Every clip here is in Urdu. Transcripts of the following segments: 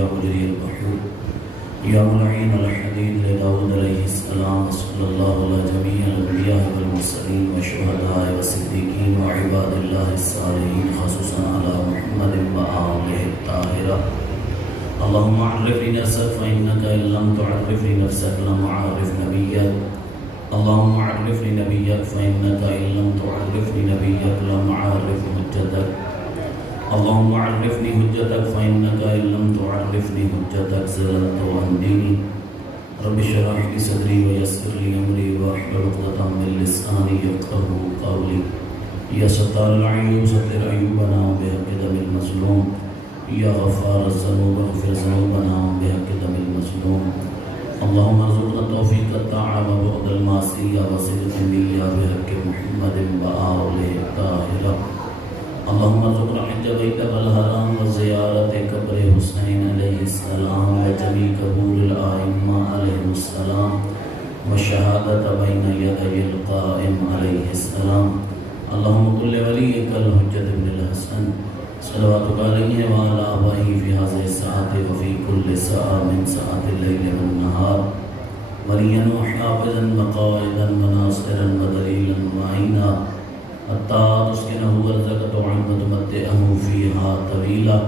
يا مجري البحور يا ملعين الحديد لداود عليه السلام. وصلى الله على جميع الأنبياء والمرسلين والشهداء والصديقين وعباد الله الصالحين خصوصا على محمد وآله الطاهرة. اللهم عرفني نفسك فإنك إن لم تعرفني نفسك لم أعرف نبيك. اللهم عرفني نبيك فإنك إن لم تعرفني نبيك لم أعرف حجتك. اللهم عرفني حجتك فإنك إن لم تعرفني حجتك زللت عن ديني. رب اشرح لي صدري ويسر لي أمري واحلل عقدة من لساني يفقهوا قولي. يا ستار العيوب ستر عيوبنا وبحق دم المظلوم. يا غفار الذنوب اغفر ذنوبنا وبحق دم المظلوم. اللهم ارزقنا توفيق الطاعة وبعد المعصية وصدق النية بحق محمد وآله الطاهرة. اللهم ارزقنا حج بيتك الحرام وزيارة قبر حسين عليه السلام وجميع قبور الأئمة عليهم السلام والشهادة بين يدي القائم عليه السلام. اللهم كل وليك الحجة بن الحسن صلواتك عليه وعلى آبائه في هذه الساعة وفي كل ساعة من ساعات الليل والنهار وليا وحافظا وقائدا وناصرا ودليلا ومعينا حتى تسكنه أرضك طوعا وتمتعه فيها طويلا.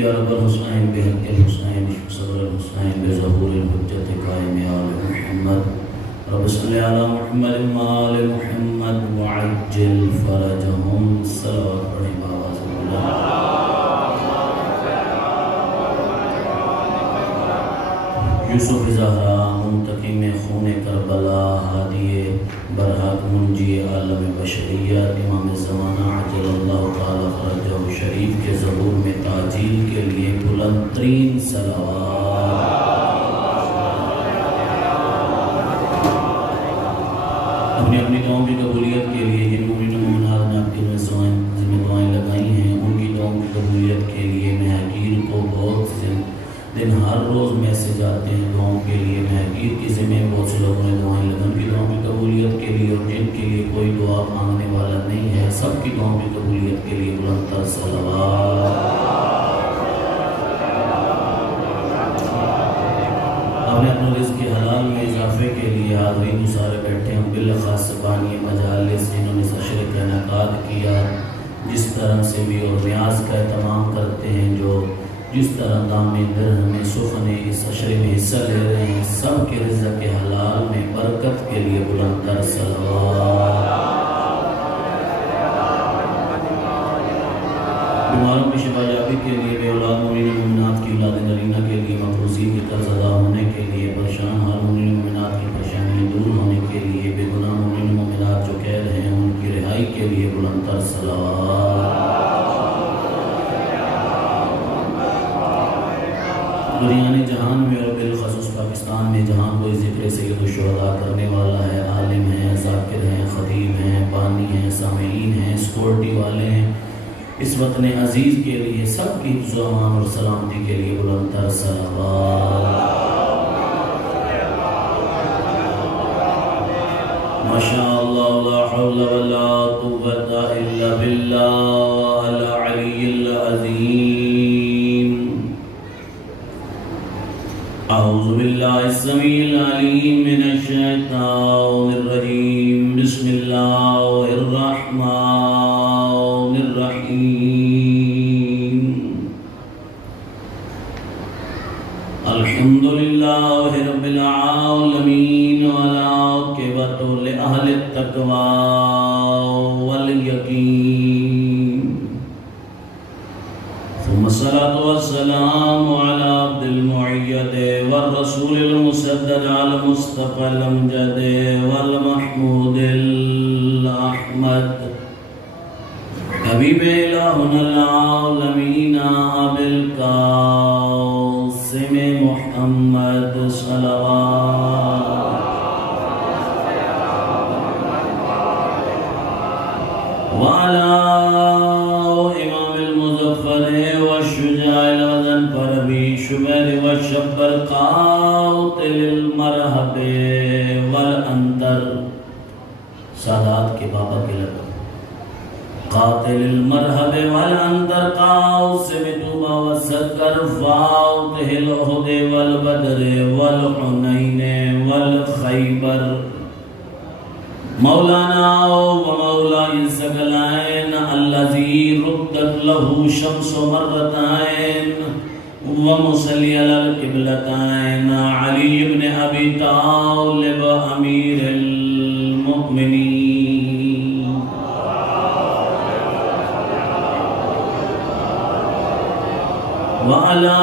يا رب الحسين بحق الحسين صبر الحسين بظهور الحجة قائم آل محمد. رب صل على محمد وآل محمد وعجل فرجهم. صلوات پڑھیں بآواز بلند. یوسف زہرا منتقم خون کربلا ہادی برحق منجی عالم بشریت امام زمانہ عجل اللہ تعالی فرجہ شریف کے ظہور میں تعجیل کے لیے بلند ترین صلوات. اپنی اپنی دعاؤں کی قبولیت کے لیے جن مومنین و مومنات نے آپ کی ذمہ دعائیں لگائی ہیں ان کی دعاؤں کی قبولیت کے لیے مہاجیر کو بہت سے دن ہر روز میسج آتے ہیں دعاؤں کے لیے. مہاجیر کی ذمہ بہت سے لوگوں نے دعائیں لگائی ان کی دعاؤں کی قبولیت کے لیے اور جن کے لیے کوئی دعا مانگنے والا نہیں ہے سب کی دعاؤں کی قبولیت کے لیے بلند تر صلوات. آپ نے اپنے رزق کے حلال میں اضافے کے لیے حاضرین سارے بیٹھے ہم بالخاص بانی مجالس جنہوں نے عشر کا انعقاد کیا جس طرح سے بھی اور نیاز کا اہتمام کرتے ہیں جو جس طرح دام درہم سخن اس عشر میں حصہ لے رہے ہیں سب کے رزق کے حلال میں برکت کے لیے بلند تر صلوات. بیماروں کی شفا یابی کے لیے بے اولاد مومنین و مومنات کی اولاد نرینہ کے لیے مقروضی کی قرض ادا ہونے کے لیے پریشان حال مومنین و مومنات کی پریشانیاں دور ہونے کے لیے بے گناہ مومنین و مومنات جو قید ہیں ان کی رہائی کے لیے بلند تر صلوات. دنیان جہان میں اور بالخصوص پاکستان میں جہاں کوئی ذکر سید الشہداء کرنے والا ہے عالم ہے ذاکر ہیں خطیب ہیں بانی ہیں سامعین ہیں سکورٹی والے ہیں اس وطن عزیز کے لیے سب کی حفظ و امان اور سلامتی کے لیے بلند تر صلوات. ماشاء اللہ لا حول ولا قوة الا باللہ العلی العظیم. اعوذ باللہ السمیع العلیم من الشیطان الرجیم. بسم اللہ الرحمن الرحیم. الحمد للہ رب العالمین والعاقبۃ لأہل التقوی والیقین. ثم الصلاة والسلام على عبد المعيد والرسول المسدد على المصطفى الأمجد والمحمود الأحمد حبيب إلهنا العالمين أبي القاسم محمد صلوات. وعلى إمام المظفر والشجاع الوزن پر بھی شبر والشب القاتل المرحب والانتر. سادات کے بابا کے لقب قاتل المرحب والانتر قاسم توبہ وذكر فاوته الأحد والبدر والحنين والخيبر مولانا ومولاي الثقلين الذي ردت له شمس مرتين ومصلي على القبلتين علي بن أبي طالب أمير المؤمنين وعلى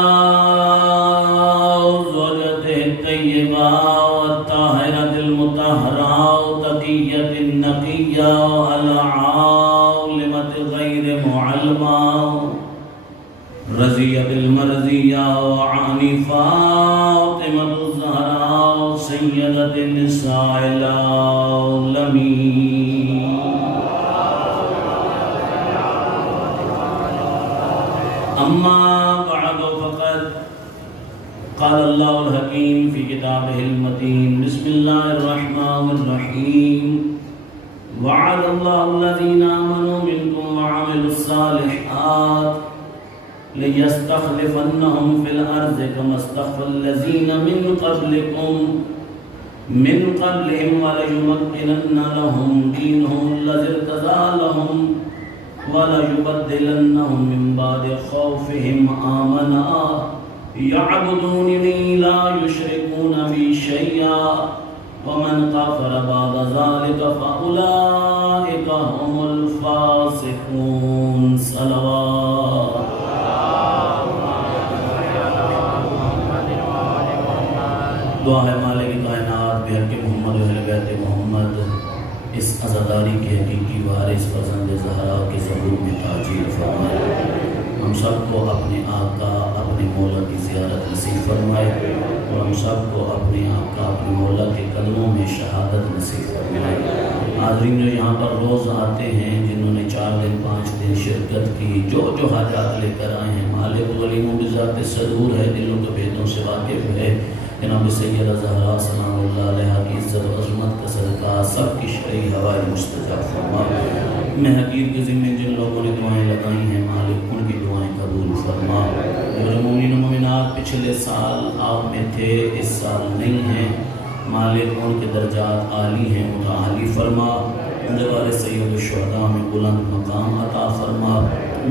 زوجته الطيبة والطاهرة المطهرة وتقية النقية والعالمة غير معلمة رضية المرضية وعن فاطمة الزهراء سيدة النساء العالمين أما بعد فقد قال الله الحكيم في كتابه المتين بسم الله الرحمن الرحيم وعد الله الذين آمنوا منكم وعملوا الصالحات ليستخلفنهم في الأرض كما استخلف الذين من قبلهم وليمكنن لهم دينهم الذي ارتضى لهم وليبدلنهم من بعد خوفهم آمنا يعبدونني لا يشركون بي شيئا ومن كفر بعد ذلك فأولئك هم الفاسقون صلوات دعا ہے مالک کائنات بحق محمد و اہل بیت محمد اس عزاداری کے حقیقی وارث فرزند زہرا کے ظہور میں تاجیل فرمائے ہم سب کو اپنے آقا اپنے مولا کی زیارت نصیب فرمائے اور ہم سب کو اپنے آقا اپنے مولا کے قدموں میں شہادت نصیب فرمائے حاضرین جو یہاں پر روز آتے ہیں جنہوں نے 4 دن 5 دن شرکت کی جو حاجات لے کر آئے ہیں مالک علیم و بذات صدور ہے دلوں کے بھیدوں سے واقف ہے جناب سیدہ زہرا سلام اللہ علیہ کی عزت و عظمت کا صدقہ سب کی شرعی حوائج مستجاب فرما میں حقیر کے ذمہ جن لوگوں نے دعائیں لگائی ہیں مالک ان کی دعائیں قبول فرما جو مومنین و مومنات پچھلے سال آپ میں تھے اس سال نہیں ہیں مالک ان کے درجات عالی ہیں متعالی فرما جوار سید الشہداء میں بلند مقام عطا فرما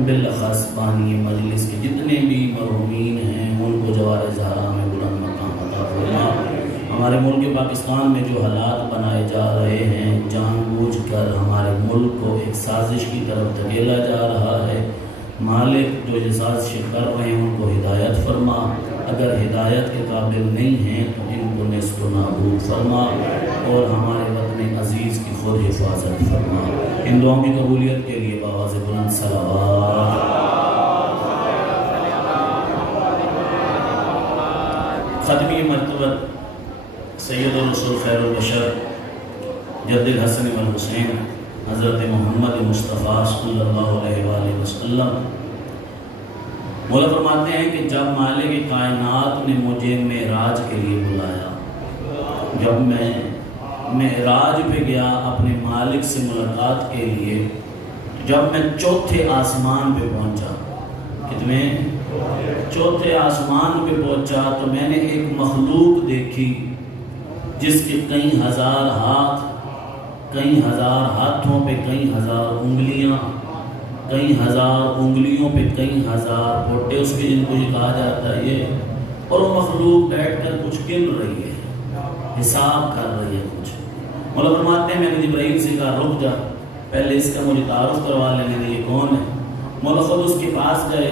بالاخص بانی مجلس کے جتنے بھی مرحومین ہیں ان کو جوار زہرا میں بلند مقام عطا فرما ہمارے ملک پاکستان میں جو حالات بنائے جا رہے ہیں جان بوجھ کر ہمارے ملک کو ایک سازش کی طرف دھکیلا جا رہا ہے مالک جو یہ سازشیں کر رہے ہیں ان کو ہدایت فرما اگر ہدایت کے قابل نہیں ہیں تو ان کو نصف و نابود فرما اور ہمارے وطن عزیز کی خود حفاظت فرما ان دعاؤں کی قبولیت کے لیے بآواز بلند صلوات ختمی مرتبہ سید الرسول خیر البشر جد الحسن والحسین حضرت محمد مصطفیٰ صلی اللہ علیہ وآلہ وسلم مولا فرماتے ہیں کہ جب مالک کائنات نے مجھے معراج کے لیے بلایا جب میں معراج پہ گیا اپنے مالک سے ملاقات کے لیے جب میں چوتھے آسمان پہ پہنچا کتنے چوتھے آسمان پہ پہنچا تو میں نے ایک مخلوق دیکھی جس کے کئی ہزار ہاتھ کئی ہزار ہاتھوں پہ کئی ہزار انگلیاں کئی ہزار انگلیوں پہ کئی ہزار پوٹے اس کے جن کو یہ کہا جاتا ہے یہ اور وہ مخلوق بیٹھ کر کچھ گن رہی ہے حساب کر رہی ہے کچھ مولا فرماتے ہیں میں نے جبرائیل سے کہا رک جا پہلے اس کا مجھے تعارف کروا لینے دے یہ کون ہے مولا خود اس کے پاس گئے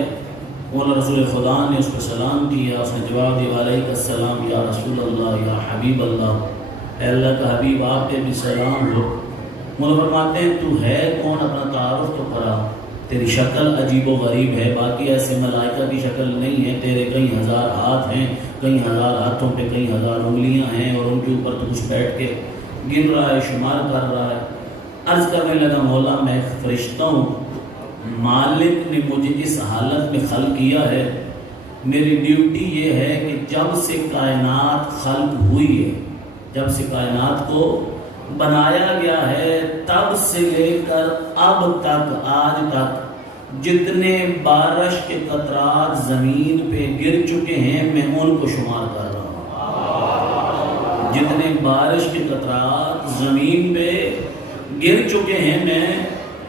مولا رسول خدا نے اس کو سلام کیا اس نے جواب دیا علیک السلام یا رسول اللہ یا حبیب اللہ اے اللہ کا حبیب آپ کے بھی سلام ہو مولا فرماتے ہیں تو ہے کون اپنا تعارف تو کرا تیری شکل عجیب و غریب ہے باقی ایسے ملائکہ کی شکل نہیں ہے تیرے کئی ہزار ہاتھ ہیں کئی ہزار ہاتھوں پہ کئی ہزار انگلیاں ہیں اور ان کے اوپر تو کچھ بیٹھ کے گن رہا ہے شمار کر رہا ہے عرض کرنے لگا مولا میں ایک فرشتہ ہوں مالک نے مجھے اس حالت میں خلق کیا ہے میری ڈیوٹی یہ ہے کہ جب سے کائنات خلق ہوئی ہے جب سے کائنات کو بنایا گیا ہے تب سے لے کر اب تک آج تک جتنے بارش کے قطرات زمین پہ گر چکے ہیں میں ان کو شمار کر رہا ہوں. جتنے بارش کے قطرات زمین پہ گر چکے ہیں میں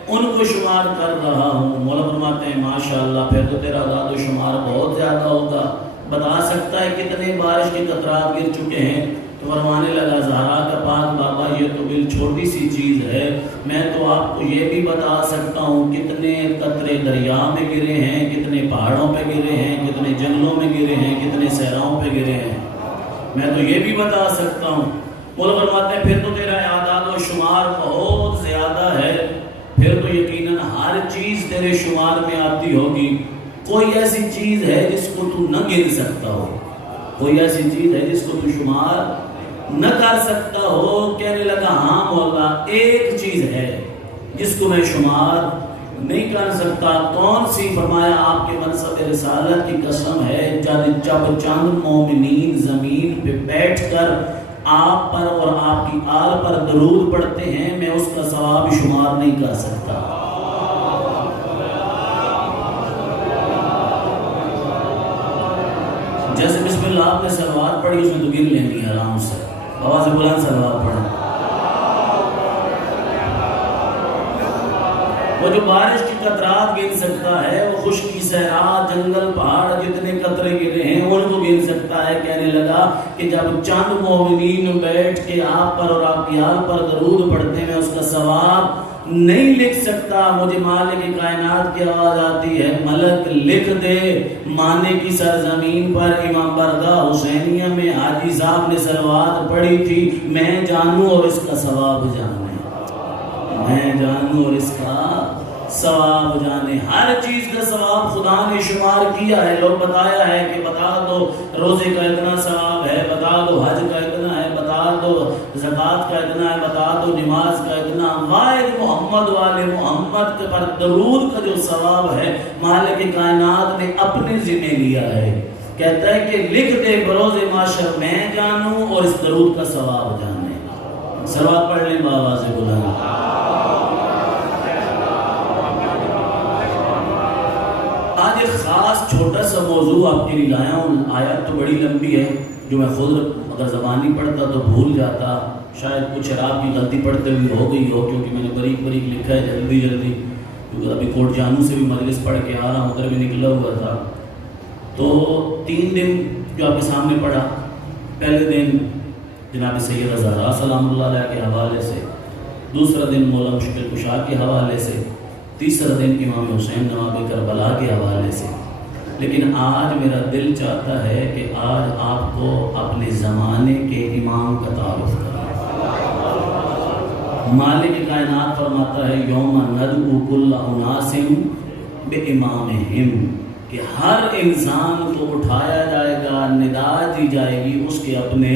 ان کو شمار کر رہا ہوں. مولا فرماتے ہیں ماشاءاللہ پھر تو تیرا اعداد و شمار بہت زیادہ ہوگا. بتا سکتا ہے کتنے بارش کے قطرات گر چکے ہیں؟ تو فرمانے لگا زہرا کا پاک بابا یہ تو بل چھوٹی سی چیز ہے، میں تو آپ کو یہ بھی بتا سکتا ہوں کتنے قطرے دریا میں گرے ہیں، کتنے پہاڑوں پہ گرے ہیں، کتنے جنگلوں میں گرے ہیں، کتنے صحراؤں پہ گرے ہیں، میں تو یہ بھی بتا سکتا ہوں. مولا فرماتے ہیں پھر تو تیرا اعداد و شمار بہت زیادہ ہے، پھر تو یقیناً ہر چیز تیرے شمار میں آتی ہوگی. کوئی ایسی چیز ہے جس کو تو نہ گر سکتا ہو، کوئی ایسی چیز ہے جس کو تو شمار نہ کر سکتا ہو؟ کہنے لگا ہاں مولا ایک چیز ہے جس کو میں شمار نہیں کر سکتا. کون سی؟ فرمایا آپ کے منصب رسالت کی قسم ہے جب چند مومنین زمین پہ بیٹھ کر آپ پر اور آپ کی آل پر درود پڑھتے ہیں میں اس کا ثواب شمار نہیں کر سکتا. جیسے بسم اللہ آپ نے صلوات پڑھی اس میں تو گر لینی ہے آرام سے، آواز بلند صلوات پڑھیں. وہ جو بارش کی قطرات گن سکتا ہے، وہ خشکی صحرا جنگل پہاڑ جتنے قطرے گرے ہیں ان کو گن سکتا ہے. کہنے لگا کہ جب چند مومنین بیٹھ کے آپ پر اور آپ کی آل پر درود پڑھتے ہیں اس کا ثواب نہیں لکھ سکتا. مجھے مالک کائنات کی آواز آتی ہے ملک لکھ دے مانے کی سرزمین پر امام بردہ حسینیہ میں حاجی صاحب نے صلوات پڑھی تھی، میں جانوں اور اس کا ثواب جانے، میں جانوں اور اس کا ثواب جانے. ہر چیز کا ثواب خدا نے شمار کیا ہے. لوگ بتایا ہے کہ بتا دو روزے کا اتنا ثواب ہے، بتا دو حج کا اتنا ہے، بتا دو زکوٰۃ کا اتنا ہے، بتا دو نماز کا اتنا. واحد محمد والے محمد پر درود کا جو ثواب ہے مالک کائنات نے اپنے ذمہ لیا ہے. کہتا ہے کہ لکھ دے بروز محشر میں جانوں اور اس درود کا ثواب جانے. صلوات پڑھ لیں بابا سے بلند. آج ایک خاص چھوٹا سا موضوع آپ کے لیے لایا ہوں. آیت تو بڑی لمبی ہے جو میں خود اگر زبانی پڑھتا تو بھول جاتا، شاید کچھ شراب کی غلطی پڑھتے ہوئی ہو گئی ہو کیونکہ میں نے باریک باریک لکھا ہے جلدی جلدی، کیونکہ ابھی کوٹ جانو سے بھی مجلس پڑھ کے آ رہا ہوں، ادھر بھی نکلا ہوا تھا. تو 3 دن جو آپ کے سامنے پڑھا، پہلے دن جناب سیدہ زہرا سلام اللہ علیہ کے حوالے سے، دوسرا دن مولا مشکل کشا کے حوالے سے، تیسرا دن امام حسین نواب کربلا کے حوالے سے. لیکن آج میرا دل چاہتا ہے کہ آج آپ کو اپنے زمانے کے امام کا تعارف کریں. مالک کائنات فرماتا ہے یوم ندعو کل اناس بامامہم، کہ ہر انسان کو اٹھایا جائے گا، ندا دی جائے گی اس کے اپنے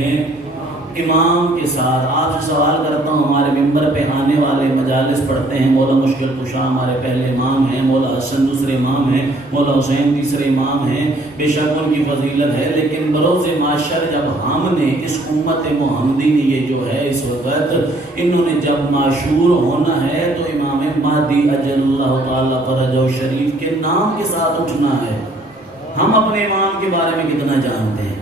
امام کے ساتھ. آپ سے سوال کرتا ہوں، ہمارے ممبر پہ آنے والے مجالس پڑھتے ہیں مولا مشکل کشا ہمارے پہلے امام ہیں، مولا حسن دوسرے امام ہیں، مولا حسین تیسرے امام ہیں، بے شک ان کی فضیلت ہے. لیکن بروز معاشر جب ہم نے اس امت محمدی نے یہ جو ہے اس وقت انہوں نے جب معشور ہونا ہے تو امام مہدی اجل اللہ تعالیٰ فرجہ شریف کے نام کے ساتھ اٹھنا ہے. ہم اپنے امام کے بارے میں کتنا جانتے ہیں؟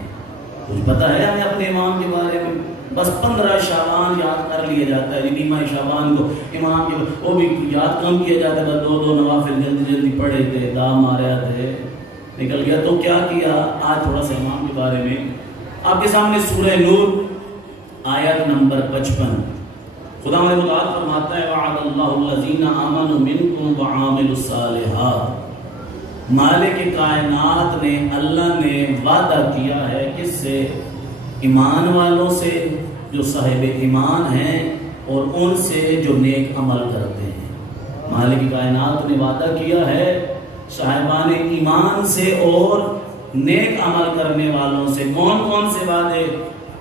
کچھ پتہ ہے ہمیں اپنے امام کے بارے میں؟ بس 15 شعبان یاد کر لیا جاتا ہے، نیمہ شعبان کو امام کے وہ بھی یاد کم کیا جاتا ہے، بس 2 نوافل جلدی جلدی پڑھے تھے، دام ماریا تھے، نکل گیا. تو کیا کیا آج تھوڑا سا امام کے بارے میں آپ کے سامنے سورہ نور آیت نمبر 55 خدا متعال فرماتا ہے وعد اللہ الذین آمنوا منکم وعاملوا الصالحات. مالک کائنات نے اللہ نے وعدہ کیا ہے کس سے؟ ایمان والوں سے جو صاحب ایمان ہیں اور ان سے جو نیک عمل کرتے ہیں. مالک کائنات نے وعدہ کیا ہے صاحبان ایمان سے اور نیک عمل کرنے والوں سے. کون کون سے وعدے؟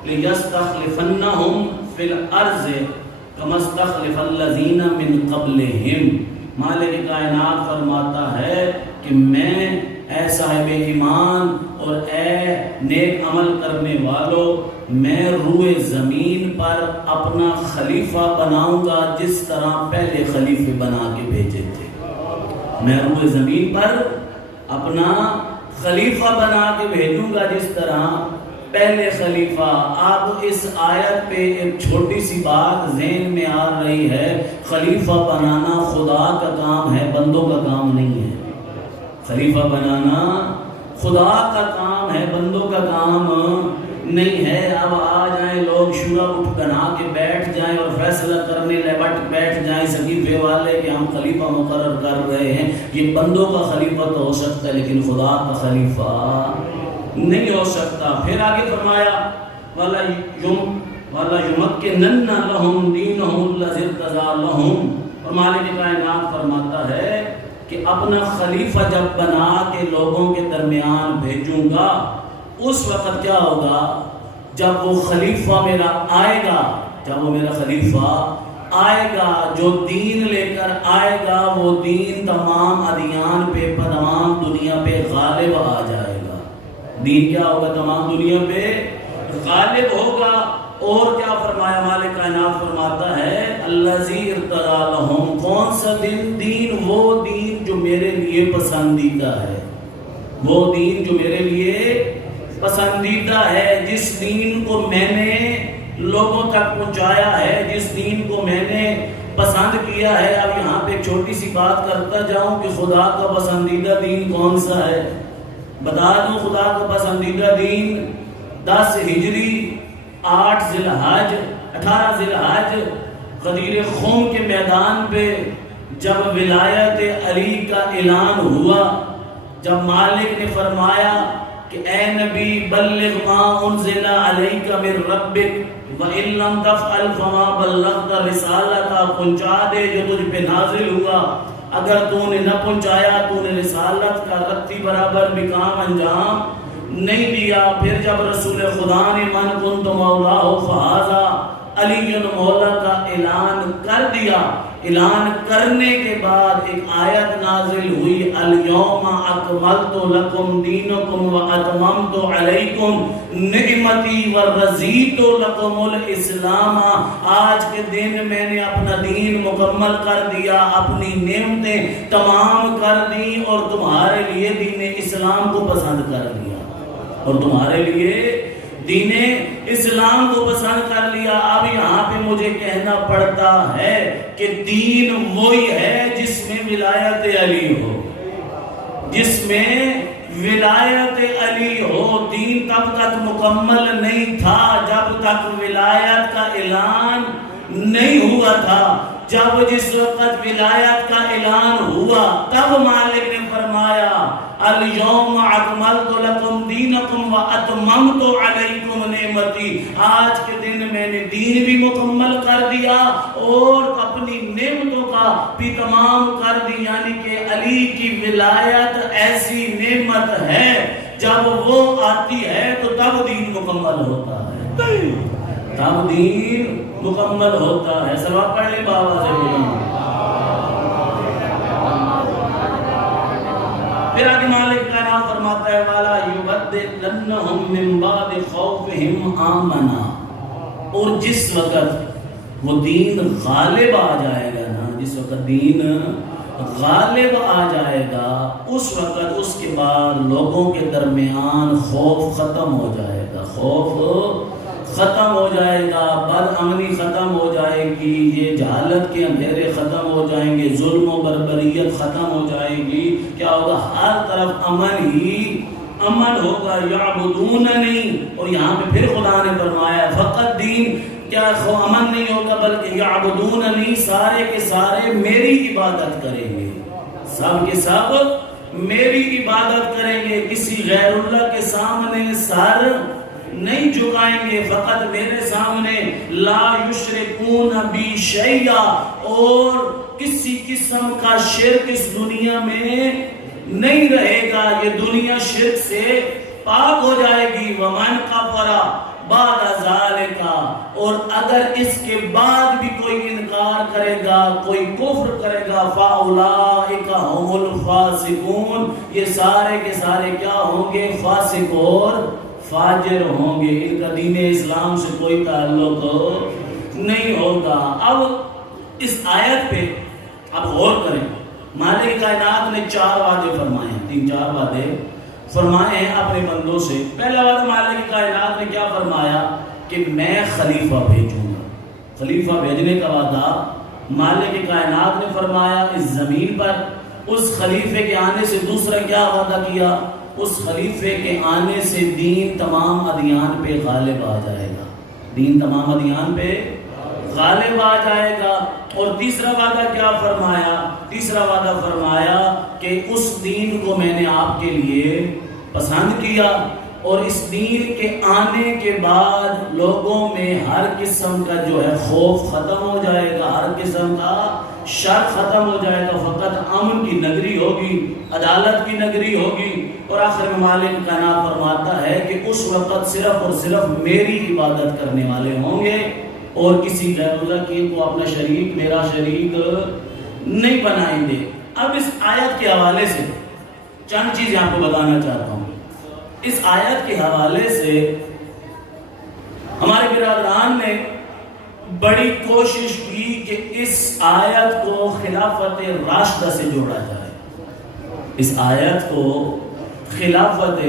لِيَسْتَخْلِفَنَّهُمْ فِي الْأَرْضِ كَمَا اسْتَخْلَفَ الَّذِينَ مِنْ قَبْلِهِمْ. مالک کائنات فرماتا ہے کہ میں اے صاحب ایمان اور اے نیک عمل کرنے والوں، میں روئے زمین پر اپنا خلیفہ بناؤں گا جس طرح پہلے خلیفے بنا کے بھیجے تھے. میں روئے زمین پر اپنا خلیفہ بنا کے بھیجوں گا جس طرح پہلے خلیفہ۔ اب اس آیت پہ ایک چھوٹی سی بات ذہن میں آ رہی ہے، خلیفہ بنانا خدا کا کام ہے، بندوں کا کام نہیں ہے۔ خلیفہ بنانا خدا کا کام ہے، بندوں کا کام نہیں ہے۔ اب آ جائیں لوگ شورا اٹھ بنا کے بیٹھ جائیں اور فیصلہ کرنے بیٹھ جائیں صحیفے والے کہ ہم خلیفہ مقرر کر رہے ہیں، یہ بندوں کا خلیفہ تو ہو سکتا ہے لیکن خدا کا خلیفہ نہیں ہو سکتا۔ پھر آگے فرمایا وَلَا يُمَكِّنَنَّ لَهُمْ دِينَهُمُ الَّذِي ارْتَضَىٰ لَهُمْ۔ اور مالک کائنات فرماتا ہے کہ اپنا خلیفہ جب بنا کے لوگوں کے درمیان بھیجوں گا، اس وقت کیا ہوگا؟ جب وہ خلیفہ میرا آئے گا، جب وہ میرا خلیفہ آئے گا، جو دین لے کر آئے گا، وہ دین تمام ادیان پہ، تمام دنیا پہ غالب آ جائے گا۔ دین کیا ہوگا؟ تمام دنیا پہ غالب ہوگا۔ اور کیا فرمایا مالک کائنات فرماتا ہے الذی ارتضیٰ لہم، کون سا دین؟ وہ دین جو میرے لیے پسندیدہ ہے، وہ دین جو میرے لیے پسندیدہ ہے، جس دین کو میں نے لوگوں تک پہنچایا ہے، جس دین کو میں نے پسند کیا ہے۔ اب یہاں پہ چھوٹی سی بات کرتا جاؤں کہ خدا کا پسندیدہ دین کون سا ہے؟ بتا دوں خدا کا پسندیدہ دین 10 ہجری 8 ذی الحج 18 ذی الحج غدیر خم کے میدان پہ جب ولایت علی کا اعلان ہوا، جب مالک نے فرمایا کہ اے نبی بلغ ما انزل علیک من ربک وَإِن لَّمْ تَفْعَلْ فَمَا بَلَّغْتَ رِسَالَتَهُ، پہنچا دے جو تجھ پہ نازل ہوا، اگر تو نے نہ پہنچایا تو نے رسالت کا رتی برابر بھی کام انجام نہیں دیا۔ پھر جب رسول خدا نے من کنت مولا فہذا علی مولا کا اعلان کر دیا، اعلان کرنے کے بعد ایک آیت نازل ہوئی الیوم اکملت لکم دینکم واتممت علیکم نعمتی ورضیت لکم الاسلام۔ آج کے دن میں نے اپنا دین مکمل کر دیا، اپنی نعمتیں تمام کر دی اور تمہارے لیے دین اسلام کو پسند کر دیا، اور تمہارے لیے دین اسلام کو پسند کر لیا۔ اب یہاں پہ مجھے کہنا پڑتا ہے کہ دین وہی ہے جس میں ولایت علی ہو، جس میں ولایت علی ہو۔ دین تب تک مکمل نہیں تھا جب تک ولایت کا اعلان نہیں ہوا تھا۔ جب جس وقت ولایت کا اعلان ہوا تب مالک نے فرمایا الیوم اکملت لکم دینکم واتممت علیکم نعمتی، آج کے دن میں نے دین بھی مکمل کر دیا اور اپنی نعمتوں کا بھی تمام کر دی۔ یعنی کہ علی کی ولایت ایسی نعمت ہے جب وہ آتی ہے تو تب دین مکمل ہوتا ہے، تب دین مکمل ہوتا ہے۔ سلوات پڑھ لیں بابا سے بولیں۔ پھر آگے مالک کا نام فرماتا ہے وَلَا يُبَدِّلَنَّهُم مِّن بَعْدِ خَوْفِهِمْ آمَنًا، اور جس وقت وہ دین غالب آ جائے گا نا، جس وقت دین غالب آ جائے گا، اس وقت اس کے بعد لوگوں کے درمیان خوف ختم ہو جائے گا، خوف ختم ہو جائے گا، بد امنی ختم ہو جائے گی، یہ جہالت کے اندھیرے ختم ہو جائیں گے، ظلم و بربریت ختم ہو جائے گی۔ کیا ہوگا؟ ہر طرف امن ہی امن ہوگا۔ یعبدوننی، اور یہاں پہ پھر خدا نے فرمایا فقط دین کیا امن نہیں ہوگا بلکہ یعبدوننی، سارے کے سارے میری عبادت کریں گے، سب کے سب میری عبادت کریں گے، کسی غیر اللہ کے سامنے سر نہیں جھکائیں گے، فقط میرے سامنے لا یشرکون بی شیئا، اور کسی قسم کا شرک اس دنیا میں نہیں رہے گا، یہ دنیا شرک سے پاک ہو جائے گی۔ ومن کفر بعد ذالک، اور اگر اس کے بعد بھی کوئی انکار کرے گا، کوئی کفر کرے گا، فاولئک هم الفاسقون، یہ سارے کے سارے کیا ہوں گے؟ فاسق اور فاجر ہوں گے، ان کا دین اسلام سے کوئی تعلق نہیں ہوگا۔ اب اس آیت پہ اب غور کریں، مالک کائنات نے 4 وعدے فرمائے ہیں، 3-4 وعدے فرمائے ہیں اپنے بندوں سے۔ پہلا وعدہ مالک کائنات نے کیا فرمایا کہ میں خلیفہ بھیجوں گا۔ خلیفہ بھیجنے کا وعدہ مالک کائنات نے فرمایا اس زمین پر۔ اس خلیفے کے آنے سے دوسرا کیا وعدہ کیا؟ اس خلیفے کے آنے سے دین تمام ادیان پہ غالب آ جائے گا، دین تمام ادیان پہ غالب آ جائے گا۔ اور تیسرا وعدہ کیا فرمایا؟ تیسرا وعدہ فرمایا کہ اس دین کو میں نے آپ کے لیے پسند کیا، اور اس دین کے آنے کے بعد لوگوں میں ہر قسم کا جو ہے خوف ختم ہو جائے گا، ہر قسم کا شر ختم ہو جائے گا، فقط امن کی نگری ہوگی، عدالت کی نگری ہوگی۔ اور آخر میں مالک کائنات فرماتا ہے کہ اس وقت صرف اور صرف میری عبادت کرنے والے ہوں گے، اور کسی غیر اللہ کی کو اپنا شریک، میرا شریک نہیں بنائیں گے۔ اب اس آیت کے حوالے سے چند چیزیں آپ کو بتانا چاہتا ہوں۔ اس آیت کے حوالے سے ہمارے برادران نے بڑی کوشش کی کہ اس آیت کو خلافت راشدہ سے جوڑا جائے، اس آیت کو خلافت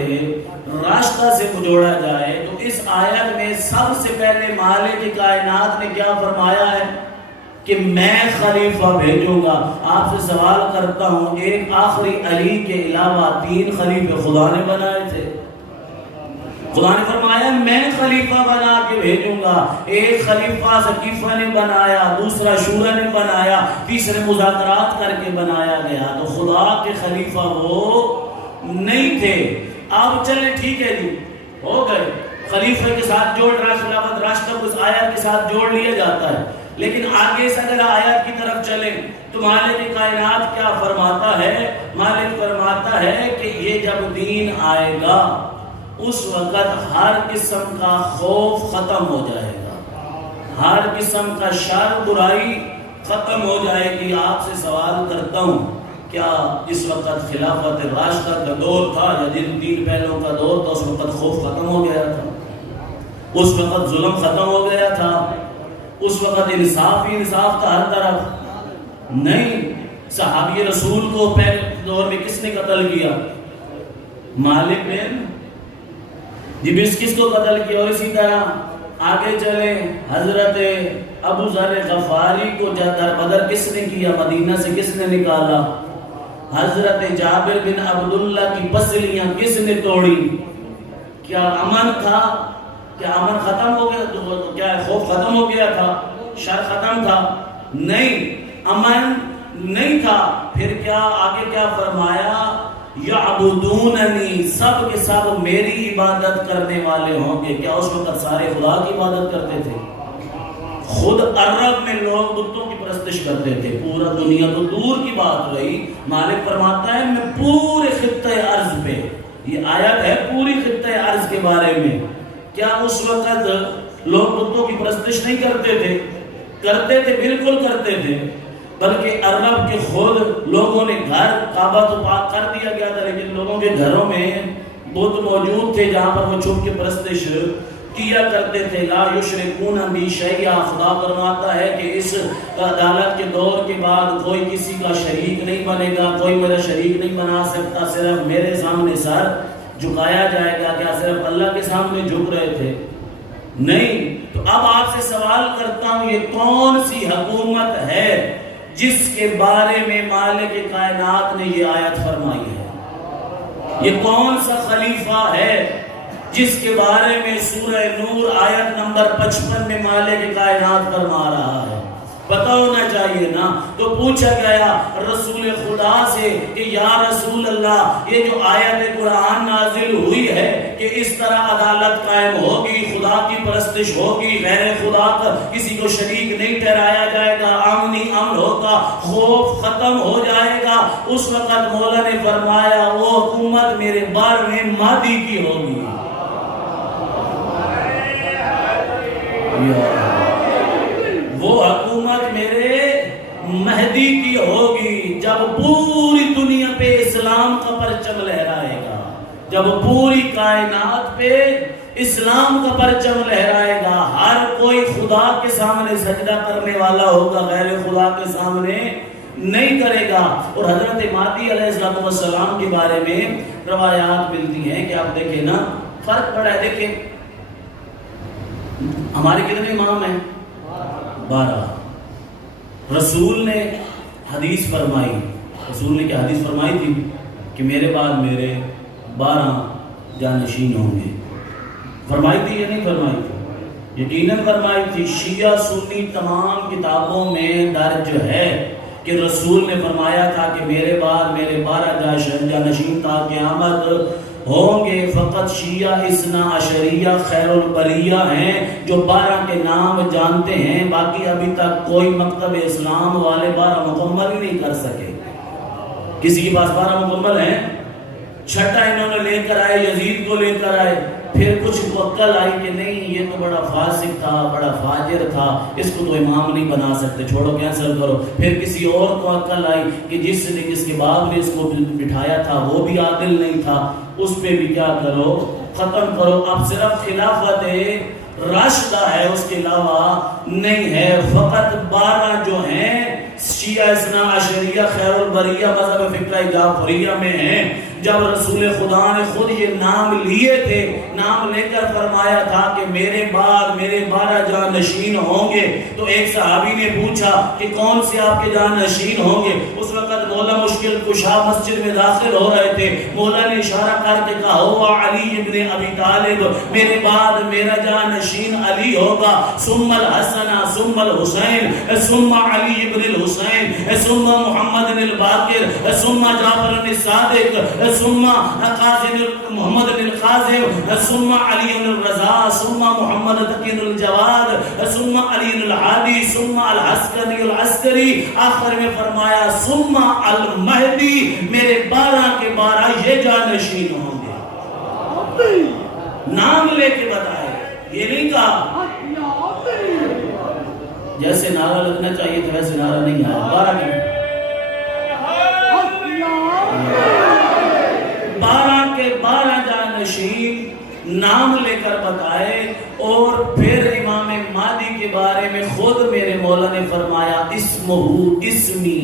راشدہ سے جوڑا جائے۔ تو اس آیت میں سب سے پہلے مالک کائنات نے کیا فرمایا ہے کہ میں خلیفہ بھیجوں گا۔ آپ سے سوال کرتا ہوں، ایک آخری علی کے علاوہ 3 خلیفے خدا نے بنائے تھے؟ خدا نے فرمایا میں خلیفہ بنا کے بھیجوں گا۔ ایک خلیفہ ثقیفہ نے بنایا، دوسرا شورا نے بنایا، تیسرے مذاکرات کر کے بنایا گیا۔ تو خدا کے خلیفہ وہ نہیں تھے۔ اب چلے ٹھیک ہے جی، ہو گئے، خلیفہ کے ساتھ جوڑ رہا، خلافت راشدہ کو اس آیت کے ساتھ جوڑ لیا جاتا ہے۔ لیکن آگے سے اگر آیت کی طرف چلیں تو مالک کائنات کیا فرماتا ہے؟ مالک فرماتا ہے کہ یہ جب دین آئے گا اس وقت ہر قسم کا خوف ختم ہو جائے گا، ہر قسم کا شر برائی ختم ہو جائے گی۔ آپ سے سوال کرتا ہوں، کیا اس وقت خلافت راشدہ کا دور تھا یا جن 3 پہلوں کا دور تھا اس وقت خوف ختم ہو گیا تھا؟ اس وقت ظلم ختم ہو گیا تھا؟ اس وقت انصاف ہی انصاف تھا ہر طرف؟ نہیں۔ صحابی رسول کو پہلے دور میں کس نے قتل کیا؟ مالک نے جی کس کو قتل کیا؟ اور اسی طرح آگے چلیں، حضرت ابو ذر غفاری کو در بدر کس نے کیا؟ مدینہ سے کس نے نکالا؟ حضرت جابر بن عبداللہ کی پسلیاں کس نے توڑی؟ کیا امن تھا؟ کیا امن ختم ہو گیا؟ کیا خوف ختم ہو گیا تھا؟ شر ختم تھا؟ نہیں، امن نہیں تھا۔ پھر کیا آگے کیا فرمایا؟ یعبدوننی، سب کے سب میری عبادت کرنے والے ہوں گے۔ کیا اس وقت سارے خدا کی عبادت کرتے تھے؟ خود عرب میں لوگ بتوں کی پرستش کرتے تھے، پورا دنیا تو دور کی بات رہی۔ مالک فرماتا ہے میں پورے خطہ ارض پہ، یہ آیت ہے پوری خطہ ارض کے بارے میں، کیا اس وقت لوگ بتوں کی پرستش نہیں کرتے تھے؟ کرتے تھے، بالکل کرتے تھے۔ بلکہ عرب کے خود لوگوں نے گھر کعبہ تو پاک کر دیا گیا تھا، لیکن لوگوں کے گھروں میں بت موجود تھے جہاں پر وہ چھپ کے پرستش کیا کرتے تھے۔ لا یشرکون بی شیئا، خدا فرماتا ہے کہ اس عدالت کے دور کے بعد کوئی کسی کا شریک نہیں بنے گا، کوئی میرا شریک نہیں بنا سکتا، صرف میرے سامنے سر جھکایا جائے گا۔ کیا صرف اللہ کے سامنے جھک رہے تھے؟ نہیں۔ تو اب آپ سے سوال کرتا ہوں، یہ کون سی حکومت ہے جس کے بارے میں مالک کائنات نے یہ آیت فرمائی ہے؟ یہ کون سا خلیفہ ہے جس کے بارے میں سورہ نور آیت نمبر 55 میں مالک کائنات فرما رہا ہے؟ پتہ ہونا چاہیے نا۔ تو پوچھا گیا رسول خدا سے کہ یا رسول اللہ، یہ جو آیت قرآن نازل ہوئی ہے کہ اس طرح عدالت قائم ہوگی، خدا کی پرستش ہوگی، غیر خدا کا کسی کو شریک نہیں ٹھہرایا جائے گا، امن ہی امن ہوگا، خوف ختم ہو جائے گا، اس وقت مولا نے فرمایا وہ حکومت میرے بار میں مہدی کی ہوگی۔ وہ حکومت میرے مہدی کی ہوگی، جب پوری دنیا پہ اسلام کا پرچم لہرائے گا، جب پوری کائنات پہ اسلام کا پرچم لہرائے گا، ہر کوئی خدا کے سامنے سجدہ کرنے والا ہوگا، غیر خدا کے سامنے نہیں کرے گا۔ اور حضرت مہدی علیہ السلام کے بارے میں روایات ملتی ہیں کہ آپ دیکھیں نا، فرق پڑا ہے۔ دیکھیں ہمارے کتنے امام ہیں؟ 12۔ رسول نے حدیث فرمائی، رسول نے کیا حدیث فرمائی تھی کہ میرے بعد میرے 12 جانشین ہوں گے۔ فرمائی تھی یا نہیں فرمائی تھی؟ یقیناً فرمائی تھی۔ شیعہ سنی تمام کتابوں میں درج ہے کہ رسول نے فرمایا تھا کہ میرے بعد میرے 12 جانشین تا قیامت ہوں گے۔ فقط شیعہ اثنا عشریہ خیر البریہ ہیں جو 12 کے نام جانتے ہیں، باقی ابھی تک کوئی مکتب اسلام والے 12 مکمل ہی نہیں کر سکے۔ کسی کے پاس 12 مکمل ہیں؟ چھٹا انہوں نے لے کر آئے، یزید کو لے کر آئے، پھر کچھ کو عقل آئی کہ نہیں یہ تو بڑا فاسق تھا، بڑا فاجر تھا، اس کو تو امام نہیں بنا سکتے، چھوڑو کینسل کرو۔ پھر کسی اور کو عقل آئی کہ جس نے جس کے باپ نے اس کو بٹھایا تھا وہ بھی عادل نہیں تھا، اس پہ بھی کیا کرو، ختم کرو۔ اب صرف خلافت راشدہ ہے، اس کے علاوہ نہیں ہے۔ فقط 12 جو ہیں شیعہ اثنا عشریہ خیر البریہ مذہب فقہ جعفریہ میں ہیں۔ جب رسول خدا نے خود یہ نام لیے تھے، نام لے کر فرمایا تھا کہ میرے بعد میرے 12 جانشین ہوں گے، تو ایک صحابی نے پوچھا کہ کون سے آپ کے جانشین ہوں گے؟ اس وقت مولا مشکل کشا مسجد میں داخل ہو رہے تھے۔ مولا نے اشارہ کر کے کہا ہوا علی ابن ابی طالب، میرے بعد میرا جانشین علی ہوگا، ثم الحسن ثم الحسین ثم علی ابن الحسین ثم محمد الباقر ثم جعفر الصادق ثم قاسم محمد بن قاسم ثم علی الرضا ثم محمد تقی الجواد ثم علی العادی ثم العسکری العسکری، آخر میں فرمایا ثم المہدی، میرے 12 کے 12 یہ جانشین ہوں گے۔ نام لے کے بتائے، یہ نہیں کہا جیسے نعرہ لگنا چاہیے تھا ویسے نعرہ نہیں آیا۔ 12 کے 12 جانشین نام لے کر بتائے، اور پھر امام مہدی کے بارے میں خود میرے مولا نے فرمایا اسمہ اسمی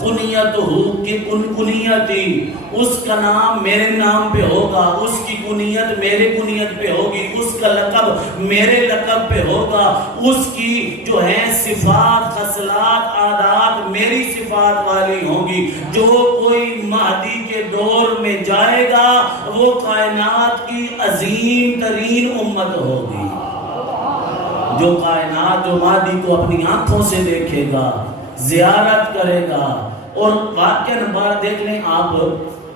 کنیتہ کہ کنیتی، اس کا نام میرے نام پہ ہوگا، اس کی کنیت میرے کنیت پہ ہوگی، اس کا لقب میرے لقب پہ ہوگا، اس کی جو ہے صفات خصلات عادات میری صفات والی ہوں گی۔ جو کوئی مہدی کے دور میں جائے گا وہ کائنات کی عظیم ترین امت ہوگی۔ جو کائنات جو مہدی کو اپنی آنکھوں سے دیکھے گا، زیارت کرے گا، اور واقعہ نمبر دیکھ لیں آپ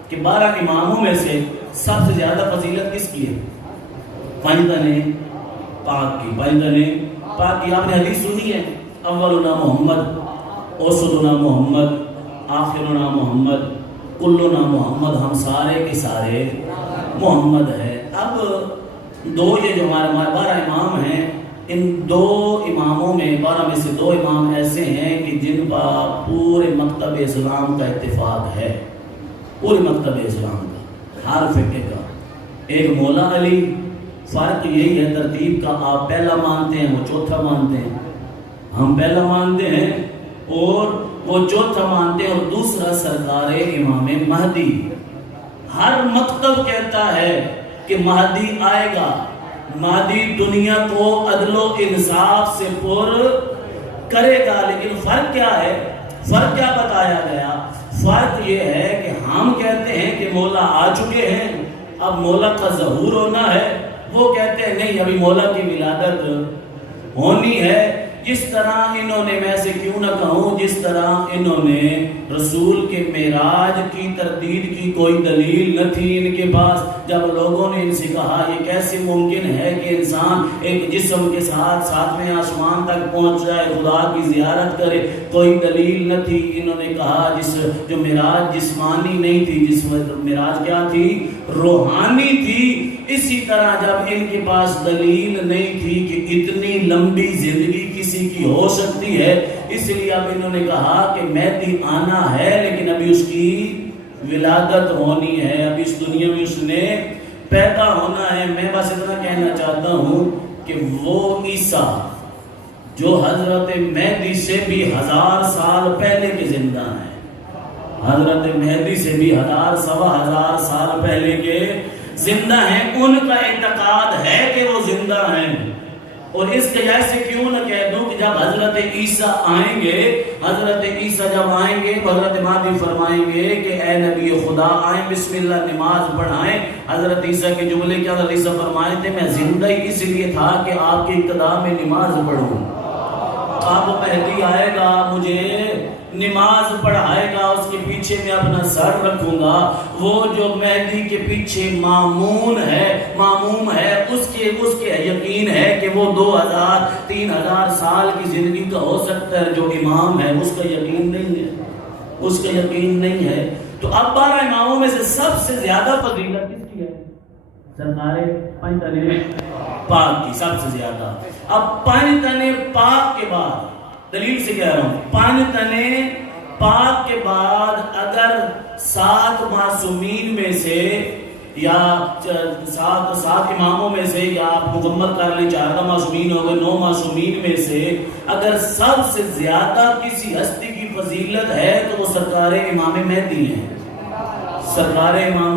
کہ 12 اماموں میں سے سب سے زیادہ فضیلت کس کی ہے؟ پنجتن پاک کی۔ پنجتن پاک کی آپ نے حدیث سنی ہے، اولنا محمد، اوسطنا محمد، آخرنا محمد، کلنا محمد، ہم سارے کے سارے محمد ہے۔ اب دو یہ جو ہمارے 12 امام ہیں، ان 2 اماموں میں 12 میں سے 2 امام ایسے ہیں کہ جن پر پورے مکتب اسلام کا اتفاق ہے، پورے مکتب اسلام کا، ہر فقہ کا۔ ایک مولا علی، فرق یہی ہے ترتیب کا، آپ پہلا مانتے ہیں وہ چوتھا مانتے ہیں، ہم پہلا مانتے ہیں اور وہ چوتھا مانتے ہیں۔ اور دوسرا سرکار امام مہدی، ہر مکتب کہتا ہے کہ مہدی آئے گا، مہدی دنیا کو عدل و انصاف سے پر کرے گا۔ لیکن فرق کیا ہے؟ فرق کیا بتایا گیا؟ فرق یہ ہے کہ ہم کہتے ہیں کہ مولا آ چکے ہیں، اب مولا کا ظہور ہونا ہے، وہ کہتے ہیں نہیں ابھی مولا کی ولادت ہونی ہے۔ جس طرح انہوں نے، میں سے کیوں نہ کہوں، جس طرح انہوں نے رسول کے معراج کی تردید کی کوئی دلیل نہ تھی ان کے پاس۔ جب لوگوں نے ان سے کہا یہ کیسے ممکن ہے کہ انسان ایک جسم کے ساتھ 7ویں آسمان تک پہنچ جائے، خدا کی زیارت کرے، کوئی دلیل نہ تھی۔ انہوں نے کہا جو معراج جسمانی نہیں تھی، جس معراج کیا تھی؟ روحانی تھی۔ اسی طرح جب ان کے پاس دلیل نہیں تھی کہ اتنی لمبی زندگی کسی کی ہو سکتی ہے، اس لیے اب انہوں نے کہا کہ مہدی آنا ہے لیکن ابھی اس کی ولادت ہونی ہے، ابھی اس دنیا میں اس نے پیدا ہونا ہے۔ میں بس اتنا کہنا چاہتا ہوں کہ وہ عیسیٰ جو حضرت مہدی سے بھی 1000 سال پہلے کے زندہ ہیں، حضرت مہدی سے بھی 1000 سوا ہزار سال پہلے کے زندہ ہیں، ان کا اعتقاد ہے کہ وہ زندہ ہیں۔ اور اس کے جیسے کیوں نہ کہہ دوں کہ جب حضرت عیسیٰ آئیں گے، حضرت عیسیٰ جب آئیں گے حضرت مہدی فرمائیں گے کہ اے نبی خدا آئیں بسم اللہ نماز پڑھائیں۔ حضرت عیسیٰ کے جملے کیا حضرت عیسیٰ فرمائے تھے میں زندہ ہی اس لیے تھا کہ آپ کی ابتدا میں نماز پڑھوں، اب مہدی آئے گا مجھے نماز پڑھائے گا، اس کے پیچھے میں اپنا سر رکھوں گا۔ وہ جو مہدی کے پیچھے مامون ہے اس کے یقین ہے کہ وہ 2000-3000 سال کی زندگی کا ہو سکتا ہے، جو امام ہے اس کا یقین نہیں ہے۔ تو اب 12 اماموں میں سے سب سے زیادہ فضیلت کس کی ہے؟ سرکار پنجتن پاک کی سب سے زیادہ۔ اب پنجتن پاک کے بعد دلیل سے کہہ رہا ہوں، پنجتن پاک کے بعد اگر 7 معصومین میں سے یا 7 اماموں میں سے، یا آپ مکمل کر لیں 4 معصومین ہو گئے، 9 معصومین میں سے اگر سب سے زیادہ کسی ہستی کی فضیلت ہے تو وہ سرکار امام مہدی ہیں، سرکار امام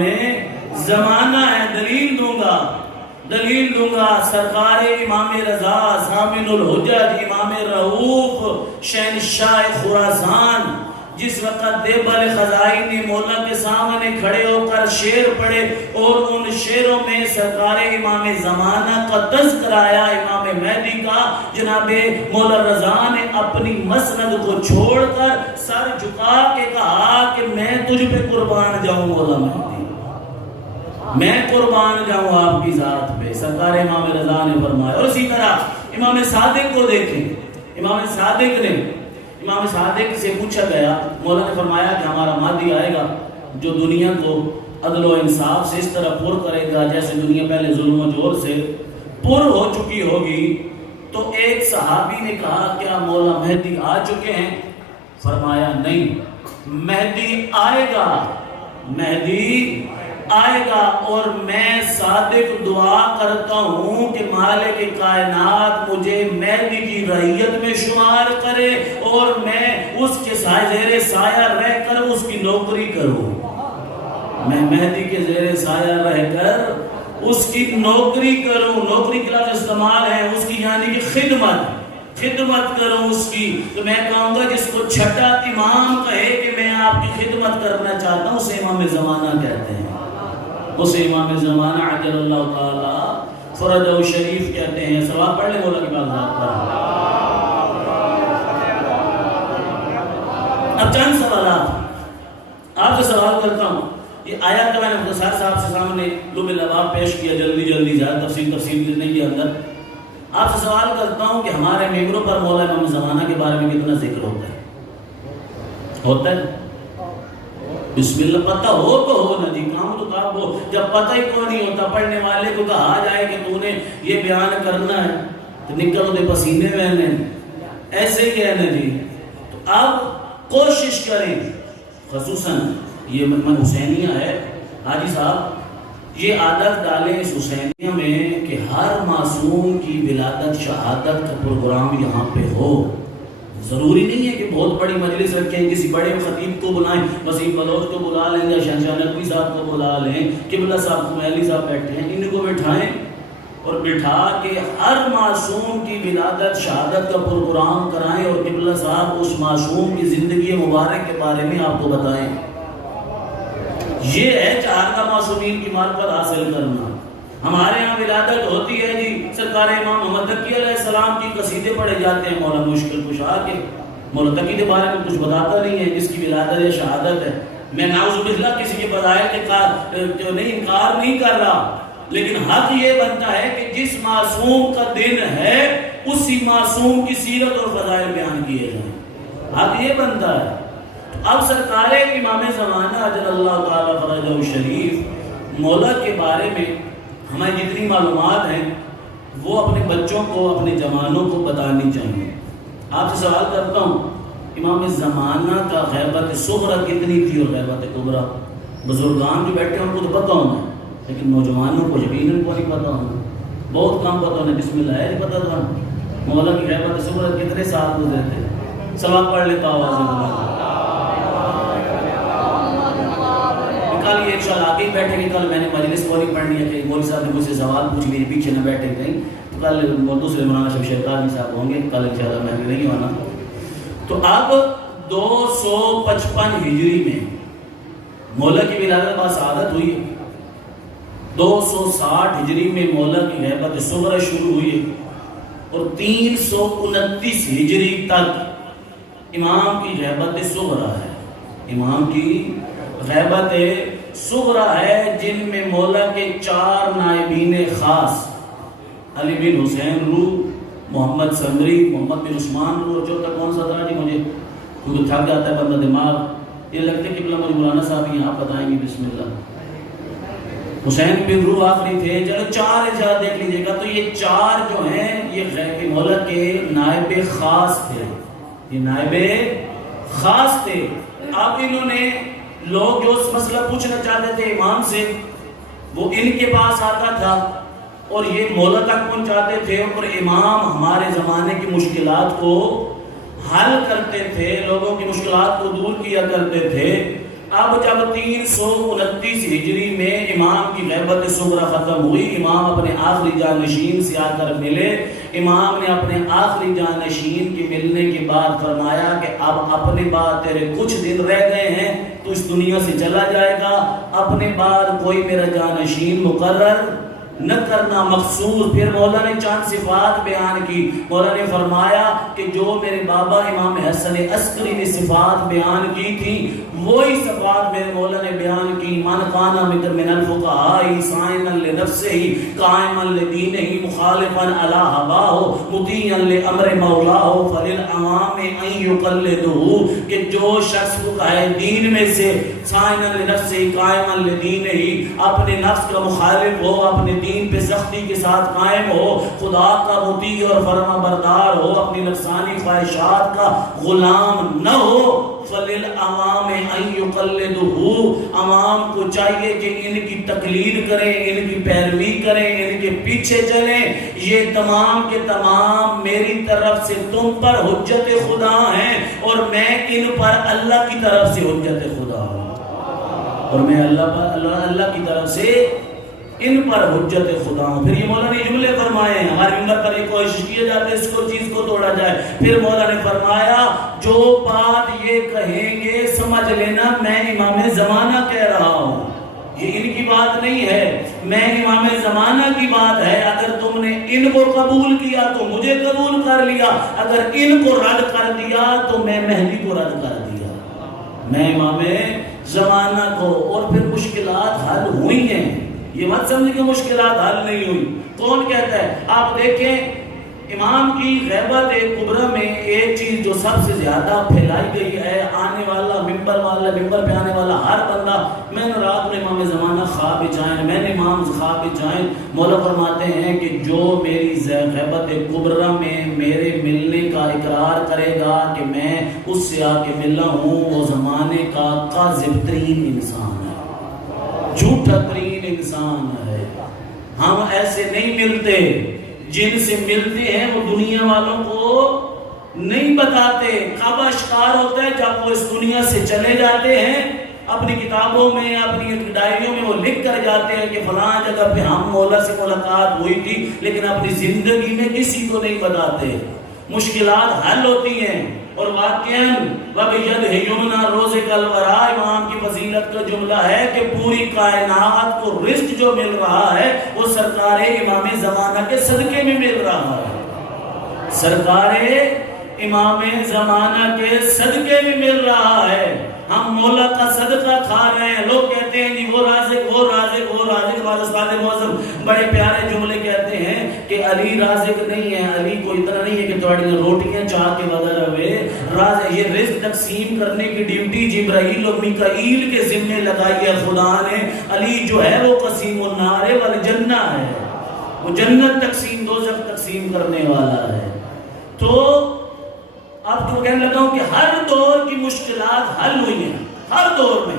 زمانہ ہے۔ دلیل دوں گا سرکار امام رضا ضامن الحجت امام رؤوف شہنشاہ خراسان جس وقت دیبل خزائن مولا کے سامنے کھڑے ہو کر شعر پڑھے اور ان شعروں میں سرکار امام زمانہ کا تذکرہ آیا امام مہدی کا، جناب مولا رضا نے اپنی مسند کو چھوڑ کر سر جھکا کے کہا کہ میں تجھ پہ قربان جاؤں مولا مہدی، میں قربان جاؤں آپ کی ذات پہ، سرکار امام رضا نے فرمایا۔ اور اسی طرح امام صادق کو دیکھیں، امام صادق سے پوچھا گیا، مولا نے فرمایا کہ ہمارا مہدی آئے گا جو دنیا کو عدل و انصاف سے اس طرح پر کرے گا جیسے دنیا پہلے ظلم و جور سے پر ہو چکی ہوگی۔ تو ایک صحابی نے کہا کیا مولا مہدی آ چکے ہیں؟ فرمایا نہیں، مہدی آئے گا اور میں صادق دعا کرتا ہوں کہ مالک کائنات مجھے مہدی کی رعیت میں شمار کرے اور میں اس کے زیر سایہ رہ کر اس کی نوکری کروں، میں مہدی کے زیر سایہ رہ کر اس کی نوکری کروں۔ نوکری کا لفظ استعمال ہے اس کی، یعنی کہ خدمت کروں اس کی۔ تو میں کہوں گا جس کو چھٹا امام کہے کہ میں آپ کی خدمت کرنا چاہتا ہوں اسے امام زمانہ کہتے ہیں، اسے امام زمانہ عجل اللہ تعالی فرجہ شریف کہتے ہیں۔ سوال پڑھ لیں مولا کی بات پر۔ اب چند سوالات آپ سے سوال کرتا ہوں، یہ آیات کا میں نے مختصر صاحب سے سامنے لب لباب پیش کیا، جلدی زیادہ تفصیل کرنے کے اندر آپ سے سوال کرتا ہوں کہ ہمارے ممبروں پر مولا امام زمانہ کے بارے میں کتنا ذکر ہوتا ہے؟ بسم اللہ پتہ ہو تو ہو نا جی، کام تو کام ہو، جب پتہ ہی کوئی نہیں ہوتا پڑھنے والے کو کہا جائے کہ تو نے یہ بیان کرنا ہے تو نکل دے پسینے میں ایسے ہی ہے نا جی۔ تو اب کوشش کریں، خصوصاً یہ حسینیہ ہے حاجی صاحب، یہ عادت ڈالیں اس حسینیہ میں کہ ہر معصوم کی ولادت شہادت کا پروگرام یہاں پہ ہو۔ ضروری نہیں ہے کہ بہت بڑی مجلس رکھیں، کسی بڑے خطیب کو بلائیں، وسیم بلوچ کو بلا لیں یا شہنشاہ نقوی صاحب کو بلا لیں، قبلہ صاحب کمیلی صاحب بیٹھے ہیں، ان کو بٹھائیں اور بٹھا کے ہر معصوم کی ولادت شہادت کا پروگرام کرائیں اور قبلہ صاحب اس معصوم کی زندگی مبارک کے بارے میں آپ کو بتائیں۔ یہ ہے چہارگاہ معصومین کی معرفت حاصل کرنا۔ ہمارے ہاں ولادت ہوتی ہے جی، سرکار امام محمد تقی علیہ السلام کی قصیدے پڑھے جاتے ہیں، مولا مشکل کشا کے، مولا تقی کے بارے میں کچھ بتاتا نہیں ہے جس کی ولادت یا شہادت ہے۔ میں نعوذ باللہ کسی کے فضائل کے نہیں انکار نہیں کر رہا، لیکن حق یہ بنتا ہے کہ جس معصوم کا دن ہے اسی معصوم کی سیرت اور فضائل بیان کیے جائیں، حق یہ بنتا ہے۔ اب سرکار امام زمانہ عجل اللہ تعالی فرجہ شریف مولا کے بارے میں ہمیں جتنی معلومات ہیں وہ اپنے بچوں کو اپنے جوانوں کو بتانی چاہیے۔ آپ سے سوال کرتا ہوں، امام زمانہ کا غیبت صغرا کتنی تھی اور غیبت کبرا؟ بزرگان جو بیٹھے ہیں ان کو تو پتہ ہونا ہے، لیکن نوجوانوں کو یقیناً کو نہیں پتہ ہونا، بہت کم پتہ ہونا۔ بسم اللہ ہے نہیں پتہ تھا مولا کی غیبت صبح کتنے سال گزرے تھے؟ سبق پڑھ لیتا آواز میں کل یہ انشاءاللہ آگے ہی بیٹھے گی. کل میں نے مجلس پوری پڑھنی ہے کہ مولوی صاحب نے مجھ سے سوال پوچھ لیے پیچھے نہ بیٹھے کہیں. تو کل دوسرے مولانا شمشیر قاضی صاحب ہوں گے, کل انشاءاللہ میں بھی نہیں ہونا. تو اب 255 ہجری میں مولا کی ولادت با سعادت ہوئی ہے. 260 ہجری میں مولا کی غیبت صغرا شروع ہوئی ہے اور 329 ہجری تک امام کی غیبت صغرا ہے. امام کی غیبت صغرا ہے جن میں مولا کے 4 نائبین خاص علی بن حسین روح, محمد سمری, محمد بن عثمان روح. جو تک کون سا تھا جی مجھے کیونکہ تھک جاتا ہے بندہ دماغ, یہ لگتے کہ مجھے مولانا صاحب ہی آپ بتائیں گے. بسم اللہ. حسین بن روح آخری تھے. چلو 4 اجازت دیکھ لیجئے گا. تو یہ 4 جو ہیں یہ مولا کے نائب خاص تھے. یہ نائب خاص تھے. اب انہوں نے لوگ جو مسئلہ پوچھنا چاہتے تھے امام سے وہ ان کے پاس آتا تھا اور یہ مولا تک پہنچاتے تھے اور امام ہمارے زمانے کی مشکلات کو حل کرتے تھے, لوگوں کی مشکلات کو دور کیا کرتے تھے. اب جب 329 ہجری میں امام کی غیبت صغرا ختم ہوئی, امام اپنے آخری جانشین سے آ کر ملے. امام نے اپنے آخری جانشین کے ملنے کے بعد فرمایا کہ اب اپنے بعد تیرے کچھ دن رہ گئے ہیں, تو اس دنیا سے چلا جائے گا, اپنے بعد کوئی میرا جانشین مقرر نہ کرنا مخصوص. پھر مولا نے چند صفات بیان کی. مولا نے فرمایا کہ جو میرے بابا امام حسن عسکری نے صفات بیان کی تھی وہی صفات میرے مولا نے بیان کی. من کان من الفقهاء صائنا لنفسه قائما لدینه مخالفا علی هواه مطیعا لامر مولاه فللامام ان یقلده. کہ جو شخص فقہاء دین میں سے صائنا لنفسه قائما لدینه اپنے نفس کا مخالف ہو, اپنے دین پہ سختی کے ساتھ قائم ہو, خدا کا مطیع اور فرما بردار ہو, اپنی نفسانی خواہشات کا غلام نہ ہو, فَلِلْأَمَامِ أَن يُقَلِّدُهُ. امام کو چاہیے کہ ان کی تقلید کریں, ان کی پیروی کریں, ان کے پیچھے چلیں. یہ تمام کے تمام میری طرف سے تم پر حجت خدا ہیں اور میں ان پر اللہ کی طرف سے حجت خدا ہوں, اور میں اللہ کی طرف سے ان پر حجت خدا ہوں. پھر یہ مولا نے جملے فرمائے ہیں, ہمارے ممبر پر یہ کوشش کیے جاتے ہیں اس کو چیز کو توڑا جائے. پھر مولا نے فرمایا جو بات یہ کہیں گے سمجھ لینا میں امام زمانہ کہہ رہا ہوں, یہ ان کی بات نہیں ہے, میں امام زمانہ کی بات ہے. اگر تم نے ان کو قبول کیا تو مجھے قبول کر لیا, اگر ان کو رد کر دیا تو میں مہدی کو رد کر دیا, میں امام زمانہ کو. اور پھر مشکلات حل ہوئی ہیں, یہ مت سمجھ کہ مشکلات حل نہیں ہوئی. کون کہتا ہے؟ آپ دیکھیں امام کی غیبت کبریٰ میں ایک چیز جو سب سے زیادہ پھیلائی گئی ہے, آنے والا ممبر پہ آنے والا ہر بندہ, میں نے رات میں امام زمانہ خواب جائیں, میں نے امام خواب جائیں. مولا فرماتے ہیں کہ جو میری غیبت کبریٰ میں میرے ملنے کا اقرار کرے گا کہ میں اس سے آ کے ملا ہوں, وہ زمانے کا کاذب ترین انسان ہے, جھوٹا ترین انسان ہے. ہم ایسے نہیں ملتے, جن سے ملتے ہیں وہ دنیا والوں کو نہیں بتاتے. کب اشکار ہوتا ہے جب وہ اس دنیا سے چلے جاتے ہیں, اپنی کتابوں میں اپنی ڈائریوں میں وہ لکھ کر جاتے ہیں کہ فلاں جگہ پہ ہم مولا سے ملاقات ہوئی تھی, لیکن اپنی زندگی میں کسی کو نہیں بتاتے. مشکلات حل ہوتی ہیں اور واقعاً وَبِيَدِهِ يُمْنَى روزِ الْوَرَىٰ امام کی فضیلت کا جملہ ہے کہ پوری کائنات کو رزق جو مل رہا ہے وہ سرکار امام زمانہ کے صدقے میں مل رہا ہے, سرکار امام زمانہ کے صدقے میں مل رہا ہے. ہم مولا کا صدقہ کھا رہے ہیں. لوگ کہتے ہیں جی وہ رازق وہ رازق وہ رازق. ہمارے استاد معظم بڑے پیارے جملے کہتے ہیں کہ علی رازق نہیں ہے, علی کو اتنا نہیں ہے کہ تھوڑی روٹیاں چاہ کے وغیرہ ہوئے. یہ رزق تقسیم کرنے کی ڈیوٹی جبرائیل اور میکائیل کے ذمے لگائی ہے خدا نے. علی جو ہے وہ قسیم النار والجنہ ہے, وہ جنت تقسیم دوزخ تقسیم کرنے والا ہے. تو اب تو کہنے لگا ہوں کہ ہر دور کی مشکلات حل ہوئی ہیں, ہر دور میں.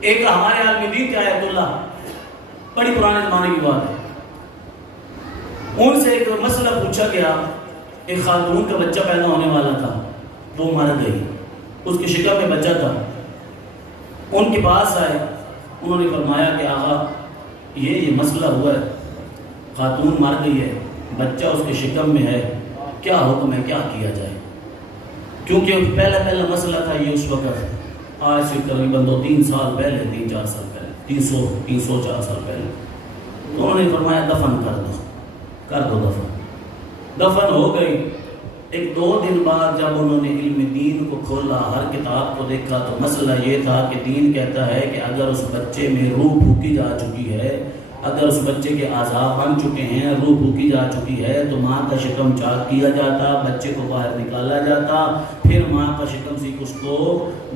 ایک ہمارے عالم دین کے آیت اللہ, بڑی پرانے زمانے کی بات ہے, ان سے ایک مسئلہ پوچھا گیا، ایک خاتون کا بچہ پیدا ہونے والا تھا، وہ مر گئی، اس کی شکم میں بچہ تھا۔ ان کے پاس آئے، انہوں نے فرمایا کہ آقا یہ مسئلہ ہوا ہے، خاتون مر گئی ہے، بچہ اس کے شکم میں ہے، کیا حکم ہے، کیا کیا جائے؟ کیونکہ پہلا مسئلہ تھا یہ اس وقت، آج سے تقریباً 2-3 سال پہلے، 3-4 سال پہلے، 300-4 سال پہلے۔ تو انہوں نے فرمایا دفن کر دو دفن ہو گئی۔ 1-2 دن بعد جب انہوں نے علم دین کو کھولا، ہر کتاب کو دیکھا، تو مسئلہ یہ تھا کہ دین کہتا ہے کہ اگر اس بچے میں روح پھونکی جا چکی ہے، اگر اس بچے کے اعضاء بن چکے ہیں، روح پھونکی جا چکی ہے، تو ماں کا شکم چاک کیا جاتا، بچے کو باہر نکالا جاتا، پھر ماں کا شکم سے اس کو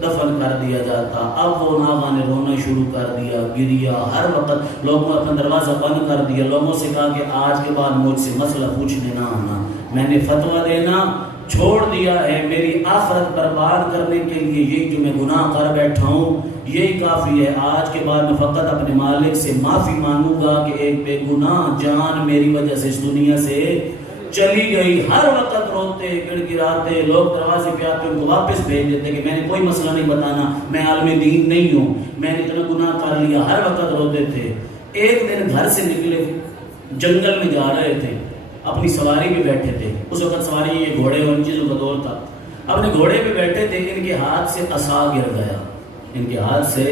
دفن کر دیا جاتا۔ اب وہ ناغا نے رونا شروع کر دیا، گریا، ہر وقت لوگوں اپنا دروازہ بند کر دیا، لوگوں سے کہا کہ آج کے بعد مجھ سے مسئلہ پوچھنے نہ آنا، میں نے فتویٰ دینا چھوڑ دیا ہے، میری آخرت برباد کرنے کے لیے یہ جو میں گناہ کر بیٹھا ہوں یہی کافی ہے، آج کے بعد میں فقط اپنے مالک سے معافی مانگوں گا کہ ایک بے گناہ جان میری وجہ سے اس دنیا سے چلی گئی۔ ہر وقت روتے گڑ گڑاتے، لوگ دروازے پہ آتے ان کو واپس بھیج دیتے کہ میں نے کوئی مسئلہ نہیں بتانا، میں عالم دین نہیں ہوں، میں نے اتنا گناہ کر لیا، ہر وقت روتے تھے۔ ایک دن گھر سے نکلے، جنگل میں جا رہے تھے، اپنی سواری پہ بیٹھے تھے، اس وقت سواری یہ گھوڑے اور ان چیزوں کا دور تھا، اپنے گھوڑے پہ بیٹھے تھے، ان کے ہاتھ سے عصا گر گیا، ان کے ہاتھ سے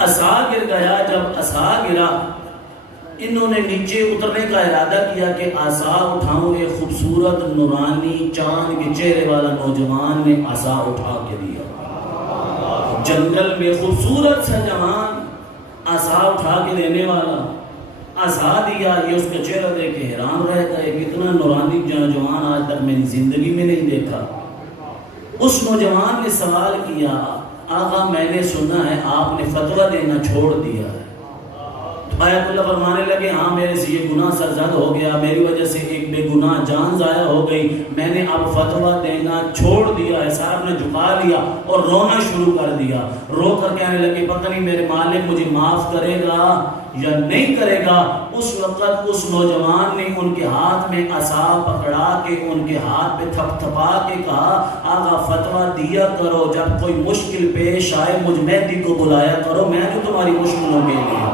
عصا گر گیا۔ جب عصا گرا، انہوں نے نیچے اترنے کا ارادہ کیا کہ عصا اٹھاؤں، ایک خوبصورت نورانی چاند کے چہرے والا نوجوان نے عصا اٹھا کے دیا، جنگل میں خوبصورت سا جوان عصا اٹھا کے دینے والا، عصا دیا۔ یہ اس کا چہرہ دیکھ کے حیران رہ گئے، اتنا نورانی نوجوان آج تک میری زندگی میں نہیں دیکھا۔ اس نوجوان نے سوال کیا، آقا میں نے سنا ہے آپ نے فتویٰ دینا چھوڑ دیا ہے۔ آیت اللہ فرمانے لگے، ہاں میرے سے یہ گناہ سرزد ہو گیا، میری وجہ سے ایک بے گناہ جان ضائع ہو گئی، میں نے اب فتویٰ دینا چھوڑ دیا ہے۔ صاحب نے جھکا لیا اور رونا شروع کر دیا، رو کر کہنے لگے پتہ نہیں میرے مالک مجھے معاف کرے گا یا نہیں کرے گا۔ اس وقت اس نوجوان نے ان کے ہاتھ میں عصا پکڑا کے ان کے ہاتھ پہ تھپ تھپا کے کہا، آقا فتویٰ دیا کرو، جب کوئی مشکل پیش آئے مجھ مہدی کو بلایا کرو، میں جو تمہاری مشکلوں کے لیے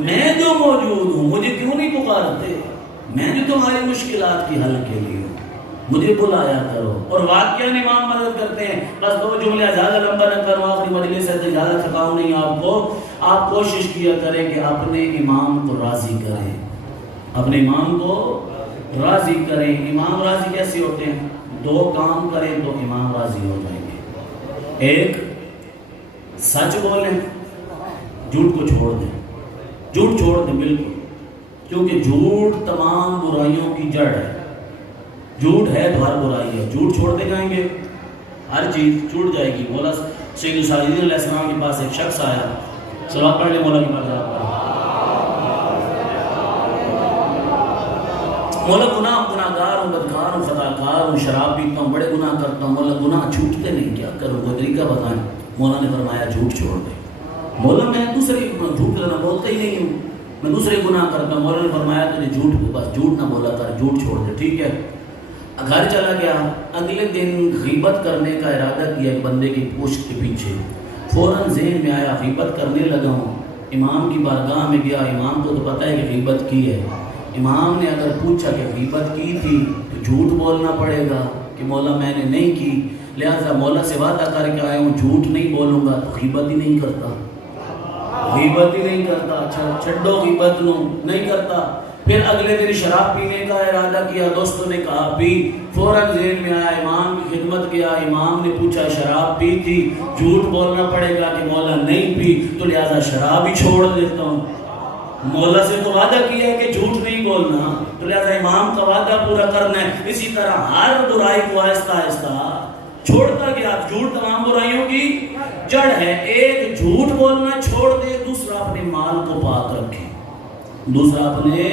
میں جو موجود ہوں، مجھے کیوں نہیں پکارتے، میں جو تمہاری مشکلات کی حل کے لیے ہوں، مجھے بلایا کرو۔ اور واقعہ امام مدد کرتے ہیں، بس 2 جملے زیادہ لمبا نہ کروں، آخری مجلس ہے تو زیادہ تھکاؤں نہیں آپ کو۔ آپ کوشش کیا کریں کہ اپنے امام کو راضی کریں، اپنے امام کو راضی کریں۔ امام راضی کیسے ہوتے ہیں؟ 2 کام کریں تو امام راضی ہو جائیں گے۔ ایک، سچ بولیں، جھوٹ کو چھوڑ دیں، جھوٹ چھوڑ دیں بالکل، کیونکہ جھوٹ تمام برائیوں کی جڑ ہے، جھوٹ ہے تو ہر برائی ہے، جھوٹ چھوڑتے جائیں گے ہر چیز چھوٹ جائے گی۔ مولا شیخ الصالحین علیہ السلام کے پاس ایک شخص آیا، صلوات پڑھ لیں مولا کی بات آپ پر۔ مولا گناہ گار ہوں، بدکار ہوں، خطا کار ہوں، شراب پیتا ہوں، بڑے گناہ کرتا ہوں، مولا گناہ چھوٹتے نہیں، کیا کروں، کوئی طریقہ بتائیں۔ مولا نے فرمایا جھوٹ چھوڑ دے۔ مولا میں دوسرے جھوٹ کرنا بولتا ہی نہیں ہوں، میں دوسرے گناہ کرتا ہوں۔ مولا نے فرمایا تجھے جھوٹ، بس جھوٹ نہ بولا کر، جھوٹ چھوڑ دے، ٹھیک ہے۔ گھر چلا گیا، اگلے دن غیبت کرنے کا ارادہ کیا ایک بندے کی پوچھ کے پیچھے، فوراً ذہن میں آیا غیبت کرنے لگا ہوں، امام کی بارگاہ میں گیا، امام کو تو پتہ ہے کہ غیبت کی ہے، امام نے اگر پوچھا کہ غیبت کی تھی تو جھوٹ بولنا پڑے گا کہ مولا میں نے نہیں کی، لہذا مولا سے وعدہ کر کے آیا ہوں جھوٹ نہیں بولوں گا، تو غیبت ہی نہیں کرتا، غیبت ہی نہیں کرتا، اچھا چھڈو غیبت نو نہیں کرتا۔ پھر اگلے دن شراب پینے کا ارادہ کیا، دوستوں نے کہا پی، فوراً ذہن میں آیا، امام کی خدمت گیا، امام نے پوچھا شراب پی تھی، جھوٹ بولنا پڑے گا کہ مولا نہیں پی، تو لہذا شراب ہی چھوڑ دیتا ہوں، مولا سے تو وعدہ کیا ہے کہ جھوٹ نہیں بولنا، تو لہذا امام کا وعدہ پورا کرنا ہے۔ اسی طرح ہر برائی کو آہستہ آہستہ چھوڑتا گیا، جھوٹ تمام برائیوں کی جڑ ہے۔ ایک جھوٹ بولنا چھوڑ دے، دوسرا اپنے مال کو پاک رکھے، دوسرا اپنے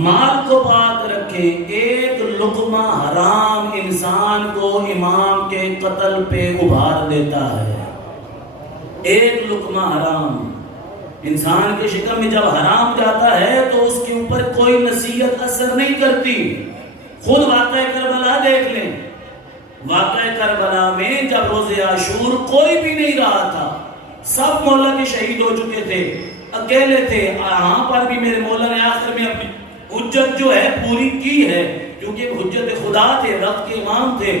مال کو پاک رکھے۔ ایک لقمہ حرام انسان کو امام کے قتل پہ ابھار دیتا ہے، ایک لقمہ حرام، انسان کے شکم میں جب حرام جاتا ہے تو اس کے اوپر کوئی نصیحت اثر نہیں کرتی۔ خود واقعہ کربلا دیکھ لیں، واقعہ کربلا میں جب روز عاشور کوئی بھی نہیں رہا تھا، سب مولا کے شہید ہو چکے تھے، اکیلے تھے، یہاں پر بھی میرے مولا نے آخر میں اپنی حجت جو ہے پوری کی ہے، کیونکہ حجت خدا تھے، وقت کے امام تھے۔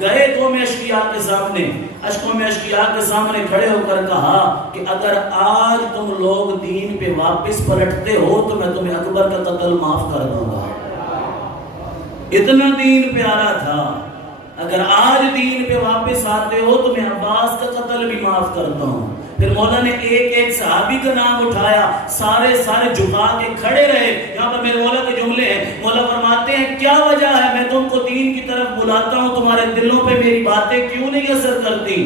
گئے قوم اشقیاء کے سامنے، قوم اشقیاء کے سامنے کھڑے ہو کر کہا کہ اگر آج تم لوگ دین پہ واپس پلٹتے ہو تو میں تمہیں اکبر کا قتل معاف کر دوں گا۔ اتنا دین پیارا تھا، اگر آج دین پہ واپس آتے ہو تو میں عباس کا قتل بھی معاف کرتا ہوں۔ پھر مولا نے ایک ایک صحابی کا نام اٹھایا، سارے جھکا کے کھڑے رہے۔ یہاں پر میرے مولا کے جملے ہیں، مولا فرماتے ہیں کیا وجہ ہے میں تم کو دین کی طرف بلاتا ہوں، تمہارے دلوں پہ میری باتیں کیوں نہیں اثر کرتی؟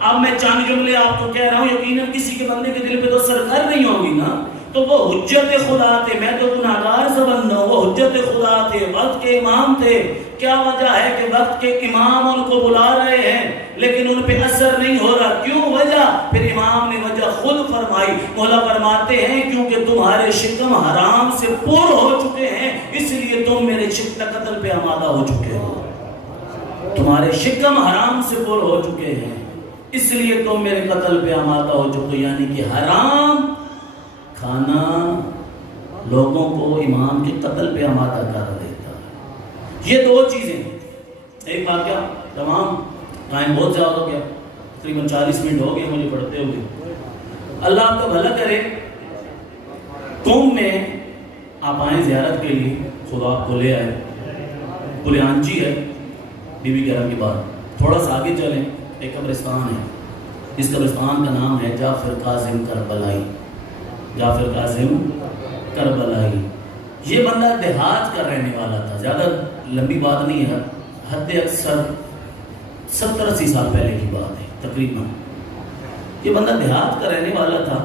اب میں چند جملے آپ کو کہہ رہا ہوں، یقیناً کسی کے بندے کے دل پہ تو اثر کر نہیں ہوگی نا۔ تو وہ حجت خدا تھے، میں تو گناہگار سے بندہ ہوں، وہ حجت خدا تھے، وقت کے امام تھے۔ کیا وجہ ہے کہ وقت کے امام ان کو بلا رہے ہیں لیکن ان پہ اثر نہیں ہو رہا؟ کیوں وجہ؟ پھر امام نے وجہ خود فرمائی۔ مولا فرماتے ہیں کیونکہ تمہارے شکم حرام سے پر ہو چکے ہیں، اس لیے تم میرے شکم قتل پہ آمادہ ہو چکے ہو۔ تمہارے شکم حرام سے پر ہو چکے ہیں، اس لیے تم میرے قتل پہ آمادہ ہو چکے۔ یعنی کہ حرام کھانا لوگوں کو امام کے قتل پہ آمادہ کر دیتا ہے۔ یہ دو چیزیں، ایک واقعہ تمام ٹائم بہت زیادہ ہو گیا، تقریباً 40 منٹ ہو گئے مجھے پڑھتے ہوئے۔ اللہ آپ کا بھلا کرے۔ قوم میں آپ آئیں زیارت کے لیے، خدا آپ کو لے آئے، پلیانچی ہے بی بی گرم کی بات، تھوڑا سا آگے چلیں، ایک قبرستان ہے، اس قبرستان کا نام ہے جعفر کاظم کربلائی۔ جعفر کاظم کربلائی، یہ بندہ دیہات کا رہنے والا تھا، زیادہ لمبی بات نہیں ہے، حد اکثر 70-80 سال پہلے کی بات ہے تقریباً۔ یہ بندہ دیہات کا رہنے والا تھا،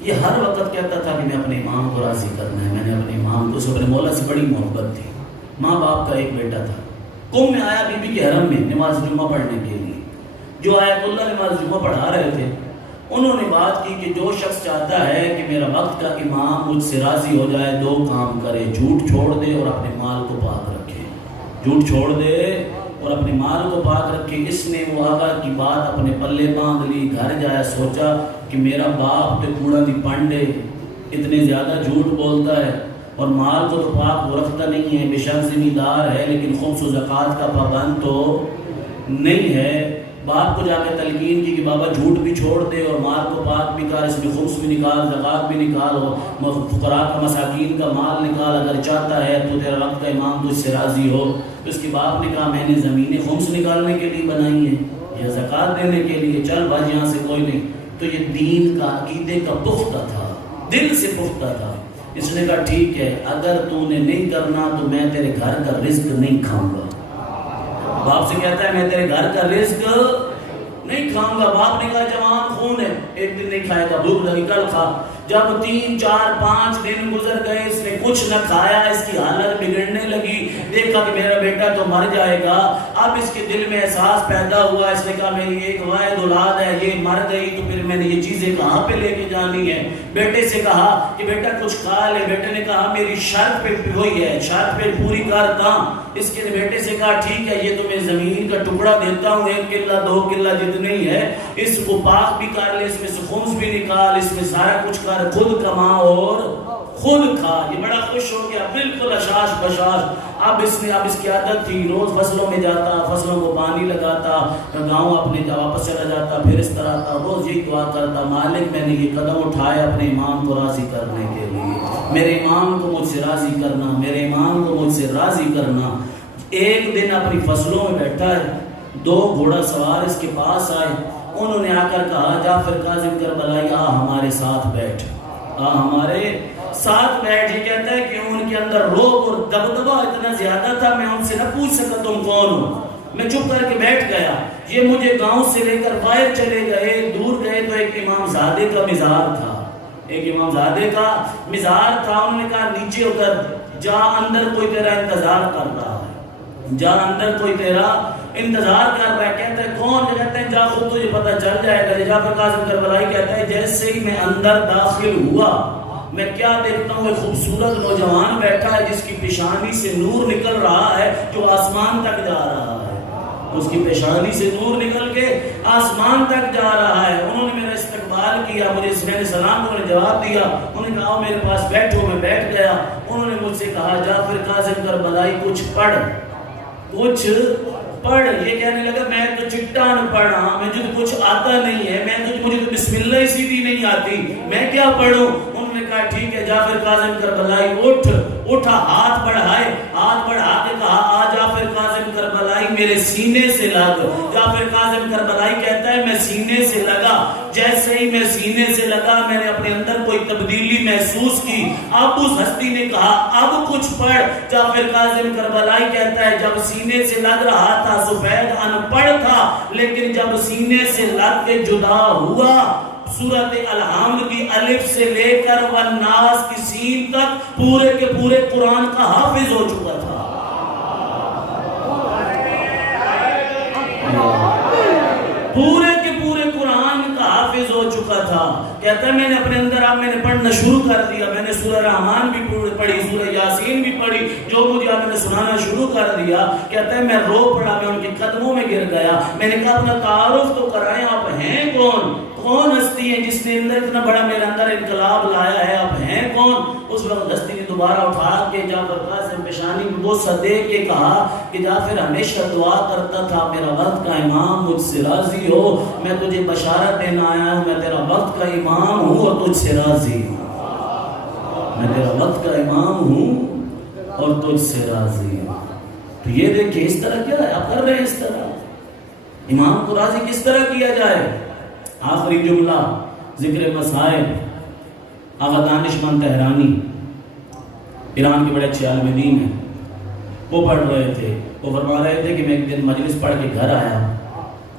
یہ ہر وقت کہتا تھا کہ میں اپنے امام کو راضی کرنا ہے، میں نے اپنے امام کو، اپنے مولا سے بڑی محبت تھی، ماں باپ کا ایک بیٹا تھا۔ قوم میں آیا بی بی کے حرم میں نماز جمعہ پڑھنے کے لیے، جو آیت اللہ نماز جمعہ پڑھا رہے تھے، انہوں نے بات کی کہ جو شخص چاہتا ہے کہ میرا وقت کا امام مجھ سے راضی ہو جائے، دو کام کرے، جھوٹ چھوڑ دے اور اپنے مال کو پاک رکھے۔ جھوٹ چھوڑ دے اور اپنے مال کو پاک رکھے۔ اس نے وہ آقا کی بات اپنے پلے باندھ لی، گھر جایا، سوچا کہ میرا باپ تو کوڑا دی پانڈے، اتنے زیادہ جھوٹ بولتا ہے اور مال کو تو پاک وہ رکھتا نہیں ہے، بے شک ذمہ دار ہے لیکن خمس و زکوٰۃ کا پابند تو نہیں ہے۔ باپ کو جا کے تلقین کی کہ بابا جھوٹ بھی چھوڑ دے اور مال کو پاک بھی کر، اس میں خمس بھی نکال، زکوٰۃ بھی نکال، فقراء کا مساکین کا مال نکال، اگر چاہتا ہے تو تیرا وقت کا امام تجھ سے راضی ہو۔ اس کے باپ نے کہا میں نے زمینیں خمس نکالنے کے لیے بنائی ہیں یا زکوٰۃ دینے کے لیے، چل بھائی یہاں سے کوئی نہیں۔ تو یہ دین کا، عقیدے کا پختہ تھا، دل سے پختہ تھا۔ اس نے کہا ٹھیک ہے، اگر تو نے نہیں کرنا تو میں تیرے گھر کا رزق نہیں کھاؤں گا۔ باپ سے کہتا ہے میں تیرے گھر کا رزق نہیں کھاؤں گا۔ باپ نے کہا جوان خون ہے، ایک دن نہیں کھائے گا، بھوک لگی کل کھا۔ جب 3 4 5 دن گزر گئے، اس نے کچھ نہ کھایا، اس کی حالت بگڑنے لگی، دیکھا کہ میرا بیٹا تو مر جائے گا۔ اب اس کے دل میں احساس پیدا ہوا، اس نے کہا میری ایک واحد اولاد ہے، یہ مر گئی تو پھر میں نے یہ چیزیں کہاں پہ لے کے جانی ہے۔ بیٹے سے کہا کہ بیٹا کچھ کھا لے، بیٹے نے کہا میری شرط پہ وہی ہے، شرط پہ پوری کرتا۔ اس کے بیٹے سے کہا ٹھیک ہے، یہ تمہیں زمین کا ٹکڑا دیتا ہوں، 1 کلہ 2 کلہ جتنی ہے، اس کو پاک بھی کر لے، اس میں سے خمس بھی نکال، اس میں سارا کچھ کر، خود کما اور خود کھا۔ یہ بڑا خوش ہو گیا، بالکل اشاش بشاش۔ اب اس کی عادت تھی، روز فصلوں میں جاتا، فصلوں کو پانی لگاتا، گاؤں اپنے واپس چلا جاتا، پھر اس طرح تھا، روز یہی دعا کرتا مالک میں نے یہ قدم اٹھایا اپنے امام کو راضی کرنے کے لیے، میرے امام کو مجھ سے راضی کرنا، میرے امام کو مجھ سے راضی کرنا۔ ایک دن اپنی فصلوں میں بیٹھا ہے، 2 گھوڑا سوار اس کے پاس آئے، انہوں نے آ کر کہا جعفر کاظم کربلائی آ ہمارے ساتھ بیٹھ، آ ہمارے ساتھ بیٹھ۔ یہ کہتا ہے کہ ان کے اندر روب اور دبدبہ اتنا زیادہ تھا، میں ان سے نہ پوچھ سکا تم کون ہو، میں چپ کر کے بیٹھ گیا۔ یہ مجھے گاؤں سے لے کر باہر چلے گئے، دور گئے تو ایک امام زادے کا مزار تھا، ایک امام زادے کا مزار تھا۔ انہوں نے کہا نیچے اتر جا، اندر کوئی تیرا انتظار کر رہا ہے، جا اندر کوئی تیرا انتظار کر رہا ہے. کہتا ہے کون؟ کہتے ہیں جا خود تجھے پتہ چل جائے گا. جعفر قاسم کربلائی کہتا ہے جیسے ہی میں اندر داخل ہوا میں کیا دیکھتا ہوں، ایک خوبصورت نوجوان بیٹھا ہے جس کی پیشانی سے نور نکل رہا ہے جو آسمان تک جا رہا ہے. اس کی پیشانی سے نور نکل کے آسمان تک جا رہا ہے. انہوں نے میرا استقبال کیا، میں نے سلام کو جواب دیا. انہوں نے کہا میرے پاس بیٹھو. میں بیٹھ گیا. انہوں نے مجھ سے کہا جعفر قاسم کربلائی کچھ پڑھ. یہ کہنے لگا میں تو چٹا نہ پڑھا، مجھے تو کچھ آتا نہیں ہے، مجھے تو بسم اللہ ہی سیدھی نہیں آتی، میں کیا پڑھوں؟ انہوں نے کہا ٹھیک ہے جعفر قاسم کربلائی اٹھا، ہاتھ بڑھائے، ہاتھ بڑھا کے کہا آ جعفر قاسم کربلائی میرے سینے سے لگ. جعفر قاسم کربلائی کہتا ہے میں سینے سے لگا. جیسے ہی میں سینے سے لگا میں نے اپنے اندر کوئی تبدیلی محسوس کی. اب اس ہستی نے کہا اب کچھ پڑھ. جعفر قاسم کربلائی کہتا ہے جب سینے سے لگ رہا تھا سفید ان پڑھ تھا، لیکن جب سینے سے لگ کے جدا ہوا سورۃ الحمد کی الف سے لے کر والناس کی سین تک پورے کے پورے قرآن کا حافظ ہو چکا تھا. پورے کے پورے قرآن کا حافظ ہو چکا تھا. کہتا ہے میں نے اپنے اندر اب میں نے پڑھنا شروع کر دیا. میں نے سورہ رحمان بھی پڑھی، سورہ یاسین بھی پڑھی، جو مجھے آپ نے سنانا شروع کر دیا. کہتا ہے میں رو پڑا، میں ان کے قدموں میں گر گیا. میں نے کہا اپنا تعارف تو کرائیں، آپ ہیں کون ہستی ہے جس نے اتنا بڑا میرے اندر انقلاب لایا ہے، آپ ہیں کون؟ اس وقت ہستی نے دوبارہ اٹھا کے جعفر قاسم پیشانی میں بوسہ دے کے کہا کہ جعفر ہمیشہ دعا کرتا تھا میرا وقت کا امام مجھ سے راضی ہو. میں تجھے بشارت دینا آیا ہوں، میں تیرا وقت کا امام ہوں اور تجھ سے راضی ہوں. میں تیرا وقت کا امام ہوں اور تجھ سے راضی ہوں. تو یہ دیکھیں اس طرح کیا ہے، آپ کر رہے ہیں اس طرح امام کو راضی کس طرح کیا جائے. آخری جملہ ذکر مسائل. آغا دانش مند تہرانی ایران کے بڑے اچھے عالم دین ہیں، وہ پڑھ رہے تھے. وہ فرما رہے تھے کہ میں ایک دن مجلس پڑھ کے گھر آیا.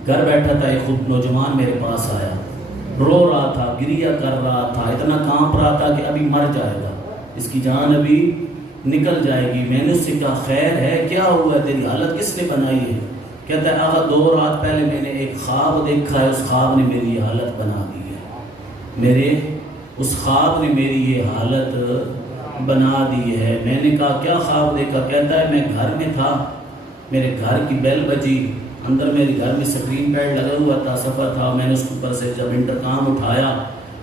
گھر بیٹھا تھا ایک خود نوجوان میرے پاس آیا، رو رہا تھا، گریہ کر رہا تھا، اتنا کانپ رہا تھا کہ ابھی مر جائے گا، اس کی جان ابھی نکل جائے گی. میں نے اس سے کہا خیر ہے، کیا ہوا ہے، تیری حالت کس نے بنائی ہے؟ کہتا ہے آغا 2 رات پہلے میں نے ایک خواب دیکھا ہے، اس خواب نے میری یہ حالت بنا دی ہے. اس خواب نے میری یہ حالت بنا دی ہے. میں نے کہا کیا خواب دیکھا؟ کہتا ہے میں گھر میں تھا، میرے گھر کی بیل بجی، اندر میرے گھر میں سکرین پیڈ لگا ہوا تھا، صفحہ تھا. میں نے اس اوپر سے جب انٹرکام اٹھایا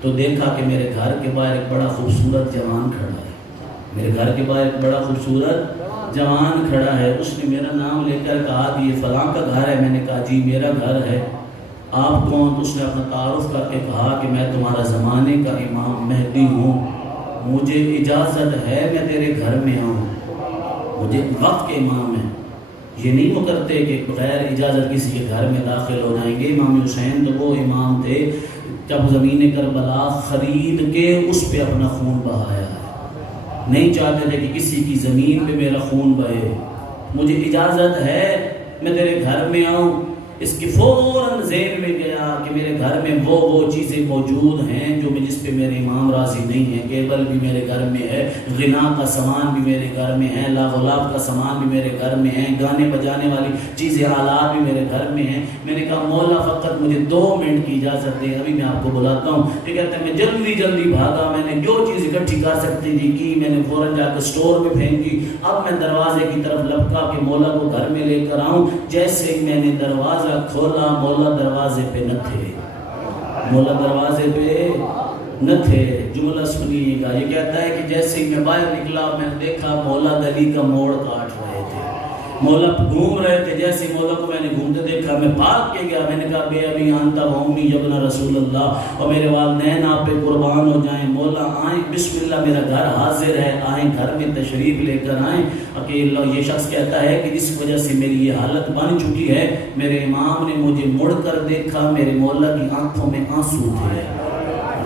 تو دیکھا کہ میرے گھر کے باہر ایک بڑا خوبصورت جوان کھڑا ہے. میرے گھر کے باہر ایک بڑا خوبصورت جوان کھڑا ہے. اس نے میرا نام لے کر کہا کہ یہ فلاں کا گھر ہے. میں نے کہا جی میرا گھر ہے. آپ کون؟ تو اس نے اپنا تعارف کر کے کہا کہ میں تمہارا زمانے کا امام مہدی ہوں، مجھے اجازت ہے میں تیرے گھر میں آؤں، مجھے وقت کے امام ہیں. یہ نہیں وہ کرتے کہ بغیر اجازت کسی کے گھر میں داخل ہو جائیں گے. امام حسین تو وہ امام تھے جب زمین کربلا خرید کے اس پہ اپنا خون بہایا ہے. نہیں چاہتے تھے کہ کسی کی زمین پہ میرا خون بہے. مجھے اجازت ہے میں تیرے گھر میں آؤں. اس کی فوراً ذہن میں گیا کہ میرے گھر میں وہ چیزیں موجود ہیں جو جس پہ میرے امام راضی نہیں ہیں. کیبل بھی میرے گھر میں ہے، غنا کا سامان بھی میرے گھر میں ہے، لاغلاب کا سامان بھی میرے گھر میں ہے، گانے بجانے والی چیزیں آلات بھی میرے گھر میں ہیں. میں نے کہا مولا فقط مجھے 2 منٹ کی اجازت دیں، ابھی میں آپ کو بلاتا ہوں. یہ کہتے ہیں میں جلدی بھاگا. میں نے جو چیز اکٹھی کر سکتی تھی کی، میں نے فوراً جا کے سٹور میں پھینکی. اب میں دروازے کی طرف لپکا کہ مولا کو گھر میں لے کر آؤں. جیسے ہی میں نے دروازہ کھولا مولا دروازے پہ نہ تھے. مولا دروازے پہ نہ تھے. جملہ سنیے گا. یہ کہتا ہے کہ جیسے ہی میں باہر نکلا میں نے دیکھا مولا گلی کا موڑ کاٹ رہے تھے. مولا گھوم رہے تھے. جیسے مولا کو میں نے گھومتے دیکھا میں بھاگ کے گیا. میں نے کہا بے ابی انت و امی ابن رسول اللہ، اور میرے والدین آپ پہ قربان ہو جائیں. مولا آئیں، بسم اللہ میرا گھر حاضر ہے، آئیں گھر میں تشریف لے کر آئیں. یہ شخص کہتا ہے کہ جس وجہ سے میری یہ حالت بن چکی ہے، میرے امام نے مجھے مڑ کر دیکھا، میرے مولا کی آنکھوں میں آنسو تھے،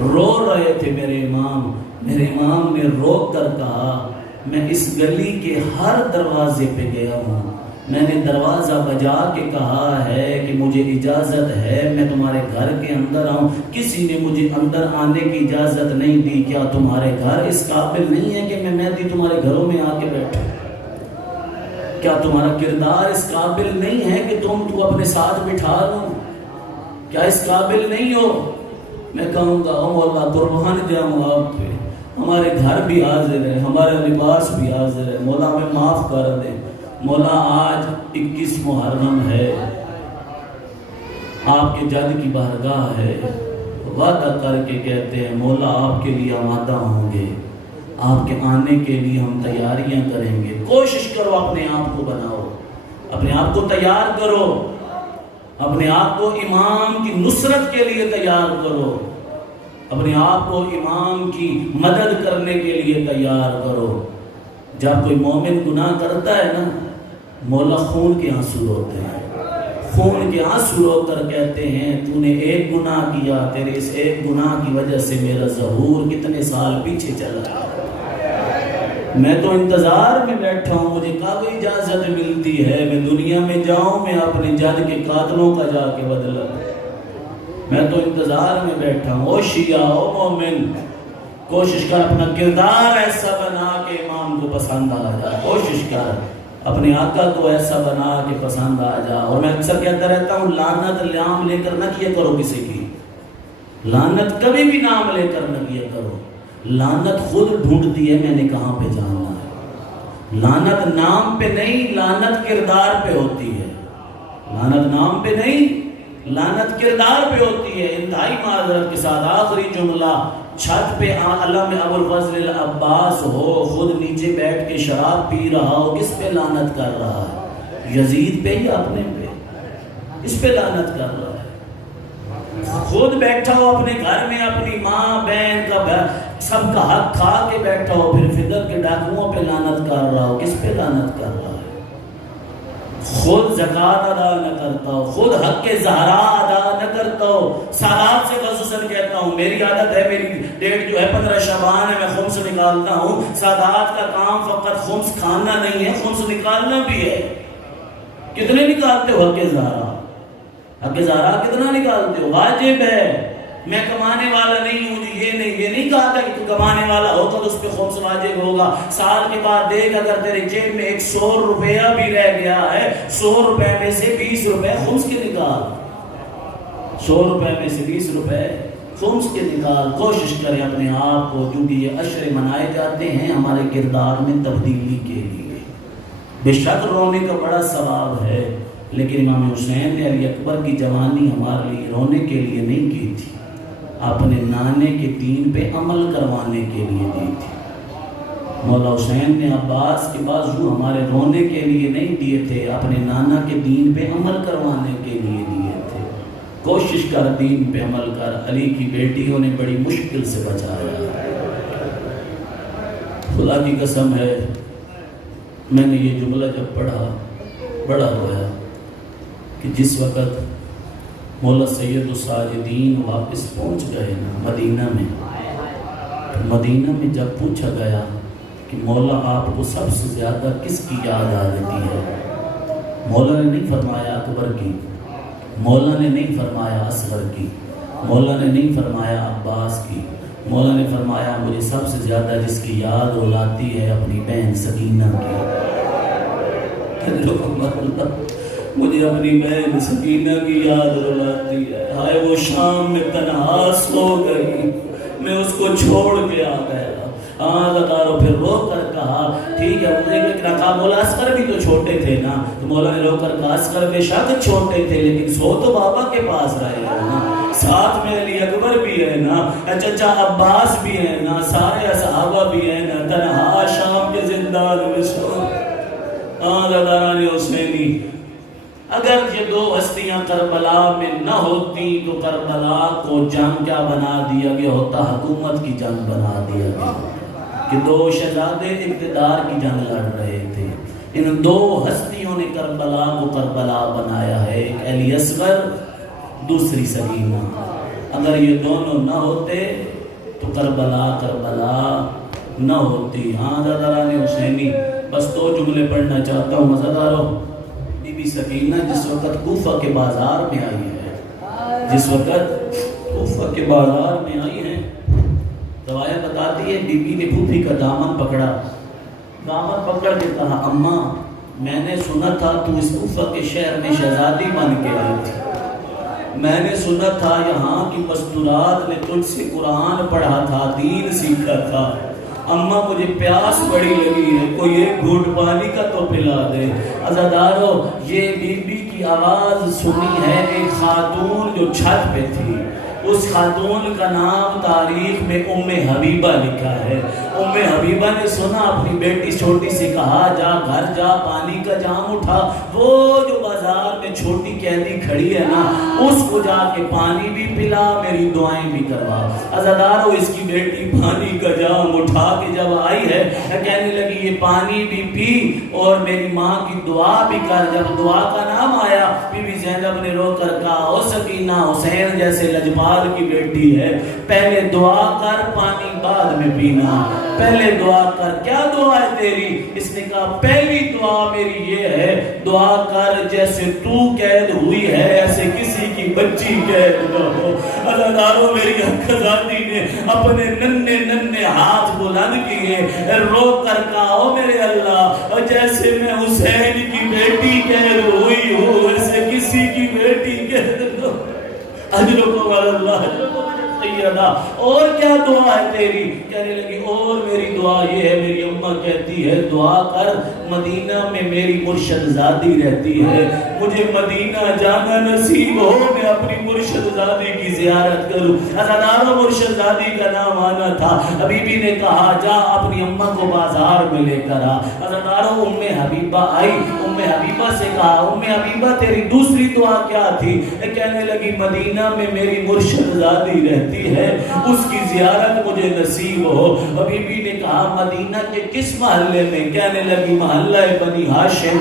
رو رہے تھے میرے امام. میرے امام نے رو کر کہا میں اس گلی کے ہر دروازے پہ گیا ہوں، میں نے دروازہ بجا کے کہا ہے کہ مجھے اجازت ہے میں تمہارے گھر کے اندر آؤں. کسی نے مجھے اندر آنے کی اجازت نہیں دی. کیا تمہارے گھر اس قابل نہیں ہے کہ میں مہدی تمہارے گھروں میں آ کے بیٹھوں؟ کیا تمہارا کردار اس قابل نہیں ہے کہ تم تو اپنے ساتھ بٹھا لو؟ کیا اس قابل نہیں ہو؟ میں کہوں گا او مولا قربان جاؤں آپ پہ، ہمارے گھر بھی حاضر ہے، ہمارا لباس بھی حاضر ہے، مولا ہمیں معاف کر دے۔ مولا آج 21 محرم ہے، آپ کے جد کی بارگاہ ہے، وعدہ کر کے کہتے ہیں مولا آپ کے لیے آمادہ ہوں گے، آپ کے آنے کے لیے ہم تیاریاں کریں گے۔ کوشش کرو، اپنے آپ کو بناؤ، اپنے آپ کو تیار کرو، اپنے آپ کو امام کی نصرت کے لیے تیار کرو، اپنے آپ کو امام کی مدد کرنے کے لیے تیار کرو۔ جب کوئی مومن گناہ کرتا ہے نا، مولا خون کے آنسو روتے ہیں، خون کے آنسو رو کر کہتے ہیں تو نے ایک گناہ کیا، تیرے اس ایک گناہ کی وجہ سے میرا ظہور کتنے سال پیچھے چلا گیا۔ میں تو انتظار میں بیٹھا ہوں، مجھے کب اجازت ملتی ہے میں دنیا میں جاؤں، میں اپنے جد کے قاتلوں کا جا کے بدلہ۔ میں تو انتظار میں بیٹھا ہوں۔ او شیعہ، او مومن، کوشش کر اپنا کردار ایسا بنا کہ امام کو پسند آ جائے، کوشش کر اپنے آقا کو ایسا بنا کہ پسند آ جا۔ اور میں اکثر کہتا رہتا ہوں لعنت لام لے کر نہ کیا کرو کسی کی، لعنت کبھی بھی نام لے کر نہ کیا کرو، لعنت خود ڈھونڈتی ہے میں نے کہاں پہ جانا ہے۔ لعنت نام پہ نہیں، لعنت کردار پہ ہوتی ہے، لعنت نام پہ نہیں، لعنت کردار پہ ہوتی ہے۔ انتہائی معذرت کے ساتھ آخری جملہ، چھت پہ علم ابو الفضل العباس ہو، خود نیچے بیٹھ کے شراب پی رہا ہو، کس پہ لعنت کر رہا ہے؟ یزید پہ یا اپنے پہ؟ اس پہ لعنت کر رہا ہے۔ خود بیٹھا ہو اپنے گھر میں، اپنی ماں بہن کا سب کا حق کھا کے بیٹھا ہو، پھر فدر کے ڈاکوؤں پہ لعنت کر رہا ہو، کس پہ لعنت کر رہا ہے؟ خود زکوٰۃ ادا نہ کرتا ہو، خود حق زہرا ادا نہ کرتا ہو۔ سادات سے خصوصاً کہتا ہوں، میری عادت ہے، میری ڈیٹ جو ہے 15 شعبان ہے، میں خمس نکالتا ہوں۔ سادات کا کام فقط خمس کھانا نہیں ہے، خمس نکالنا بھی ہے۔ کتنے نکالتے ہو حق زہرا؟ حق زہرا کتنا نکالتے ہو؟ واجب ہے۔ میں کمانے والا نہیں ہوں، یہ نہیں کہا تھا کہ تو کمانے والا ہوتا تو اس پہ خمس واجب ہوگا۔ سال کے بعد دیکھ، اگر تیرے جیب میں 100 روپیہ بھی رہ گیا ہے، 100 روپے میں سے 20 روپے خمس کے نکال، 100 روپے میں سے 20 روپے خمس کے نکال۔ کوشش کریں اپنے آپ کو، کیونکہ یہ عشر منائے جاتے ہیں ہمارے کردار میں تبدیلی کے لیے۔ بے شک رونے کا بڑا ثواب ہے، لیکن امام حسین نے علی اکبر کی جوانی ہمارے لیے رونے کے لیے نہیں کی تھی، اپنے نانے کے دین پہ عمل کروانے کے لیے دی تھی۔ مولا حسین نے عباس کے بازو ہمارے رونے کے لیے نہیں دیے تھے، اپنے نانا کے دین پہ عمل کروانے کے لیے دیے تھے۔ کوشش کر دین پہ عمل کر، علی کی بیٹیوں نے بڑی مشکل سے بچایا۔ خدا کی قسم ہے، میں نے یہ جملہ جب پڑھا بڑا رویا کہ جس وقت مولا سید الساجدین واپس پہنچ گئے نا مدینہ میں جب پوچھا گیا کہ مولا آپ کو سب سے زیادہ کس کی یاد آتی ہے، مولا نے نہیں فرمایا اکبر کی، مولا نے نہیں فرمایا اصغر کی، مولا نے نہیں فرمایا عباس کی، مولا نے فرمایا مجھے سب سے زیادہ جس کی یاد رلاتی ہے اپنی بہن سکینہ کی۔ مجھے اپنی بہن سکینہ کی یاد رلاتی ہے، ہائے وہ شام میں تنہا سو گئی، میں اس کو چھوڑ کے آ گیا۔ لگارو پھر رو کر کہا ٹھیک ہے، مجھے کہا مولا اصغر بھی تو چھوٹے تھے نا، تو مولا نے رو کر کہا اصغر بے شک چھوٹے تھے، لیکن سو تو بابا کے پاس رہے ہیں نا، ساتھ میں علی اکبر بھی ہے نا، چچا عباس بھی ہے نا، سارے صحابہ بھی ہیں نا، تنہا شام کے زندان میں سو۔ لگاران حسینی، اگر یہ دو ہستیاں کربلا میں نہ ہوتی تو کربلا کو جنگ کیا بنا دیا گیا ہوتا؟ حکومت کی جنگ بنا دیا گیا، کہ دو شہزادے اقتدار کی جنگ لڑ رہے تھے۔ ان دو ہستیوں نے کربلا کو کربلا بنایا ہے، ایک علی اصغر، دوسری سکینہ۔ اگر یہ دونوں نہ ہوتے تو کربلا نہ ہوتی۔ داداران حسینی، بس دو جملے پڑھنا چاہتا ہوں مزیداروں۔ بی بی سکینہ جس وقت کوفہ کے بازار میں آئی ہے، روایت بتاتی ہے بی بی نے پھوپھی کا دامن پکڑا، دامن پکڑ کے کہا اماں میں نے سنا تھا تو اس کوفہ کے شہر میں شہزادی بن کے آئی تھی، میں نے سنا تھا یہاں کی مستورات نے تجھ سے قرآن پڑھا تھا، دین سیکھا تھا، اماں مجھے پیاس بڑی لگی ہے، کوئی ایک گھونٹ پانی کا تو پلا دے۔ عزادارو یہ بی بی کی آواز سنی ہے ایک خاتون جو چھت پہ تھی، اس خاتون کا نام تاریخ میں ام حبیبہ لکھا ہے۔ ام حبیبہ نے سنا، اپنی بیٹی چھوٹی سے کہا جا گھر جا پانی کا جام اٹھا، وہ جو بازار میں چھوٹی قیدی کھڑی ہے نا اس کو جا کے پانی بھی پلا، میری دعائیں بھی کروا۔ عزادارو اس کی بیٹی پانی کا جام اٹھا کے جب آئی ہے کہنے لگی یہ پانی بھی پی اور میری ماں کی دعا بھی کر۔ جب دعا کا نام آیا بی بی زینب نے رو کر کہا او سکینہ، حسین جیسے لجپال کی بیٹی ہے، پہلے دعا کر پانی بعد میں پینا، پہلے دعا کر۔ کیا دعا ہے تیری؟ اس نے کہا پہلی دعا میری یہ ہے دعا کر جیسے تو قید ہوئی ہے ایسے کسی کی بچی قید نہ ہو۔ عزادارو میری حقزادی نے اپنے ننھے ننھے ہاتھ بلند کیے، رو کر کہا او میرے اللہ جیسے میں حسین کی بیٹی قید ہوئی ہوں ایسے کسی کی بیٹی قید نہ ہو۔ اجرکم اللہ سیدہ، اور کیا دعا ہے تیری؟ کہنے لگی اور میری دعا یہ ہے، میری اماں کہتی ہے دعا کر مدینہ میں میری مرشد زادی رہتی ہے، مجھے مدینہ جانا نصیب ہو، میں اپنی مرشد زادی کی زیارت کروں۔ عزادارو مرشد زادی کا نام آنا تھا، بی بی نے کہا جا اپنی اماں کو بازار میں لے کر آ۔ عزادارو ام حبیبہ آئی، ام حبیبہ سے کہا ام حبیبہ تیری دوسری دعا کیا تھی؟ کہنے لگی مدینہ میں میری مرشد زادی رہتی ہے، اس کی زیارت مجھے نصیب ہو۔ بی بی نے کہا مدینہ کے کس محلے میں؟ کہنے لگی محلہ بنی ہاشم۔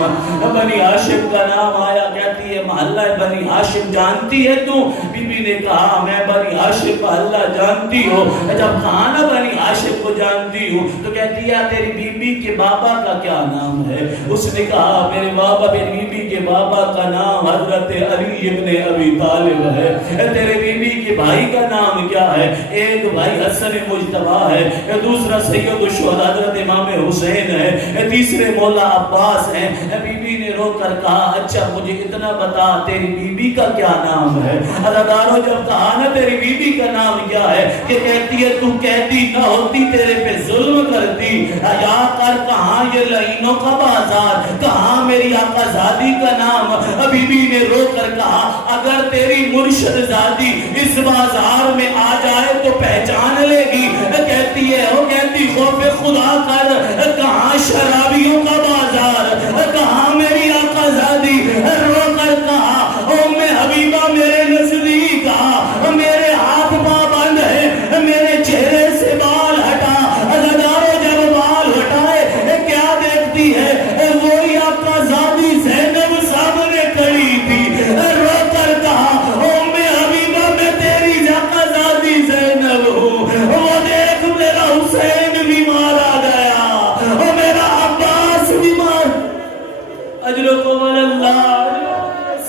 بنی ہاشم کا نام آیا، کہتی ہے محلہ بنی ہاشم جانتی ہے تو؟ بی بی نے کہا میں بنی ہاشم محلہ جانتی ہوں۔ جب کہا نا بنی ہاشم کو جانتی ہوں تو کہتی ہے تیری بی بی کے بابا کا کیا نام ہے؟ اس نے کہا میرے بابا بی بی کے بابا کا نام حضرت علی ابن ابی طالب ہے۔ تیرے بی بی کے بھائی کا نام کیا ہے؟ ایک بھائی حسن مجتبی ہے، دوسرا سید الشہداء حضرت امام حسین ہے، تیسرے مولا عباس ہیں۔ بی بی نے رو کر کہا اچھا مجھے اتنا بتا تیری بی بی کا کیا نام ہے؟ عزادارو جب کہا نا تیری بی بی کا نام کیا ہے کہ کہتی ہے تو قیدی نہ ہوتی تیرے پہ ظلم کرتی، یا کر کہاں یہ لعینوں کا بازار، کہاں میری آقا زادی کا نام؟ بی بی نے رو کر کہا اگر تیری مرشد زادی اس بازار میں آ جائے تو پہچان لے گی۔ کہتی ہے وہ کہتی خوف خدا کر کہاں شرابیوں کا بازار، کہاں میری آقا زادی؟ رو کر کہا ام حبیبہ میرے نزدیک آ، میرے ہاتھ پاں بند ہے، میرے چہرے سے بال ہٹا۔ عزادارو جب بال ہٹائے کیا دیکھتی ہے؟ وہی آقا زادی زینب سامنے کھڑی تھی۔ رو کر کہا ام حبیبہ میں تیری آقا زادی زینب ہوں، وہ دیکھ میرا حسین بیمار آ گیا، وہ میرا عباس بیمار۔ اجرکم اللہ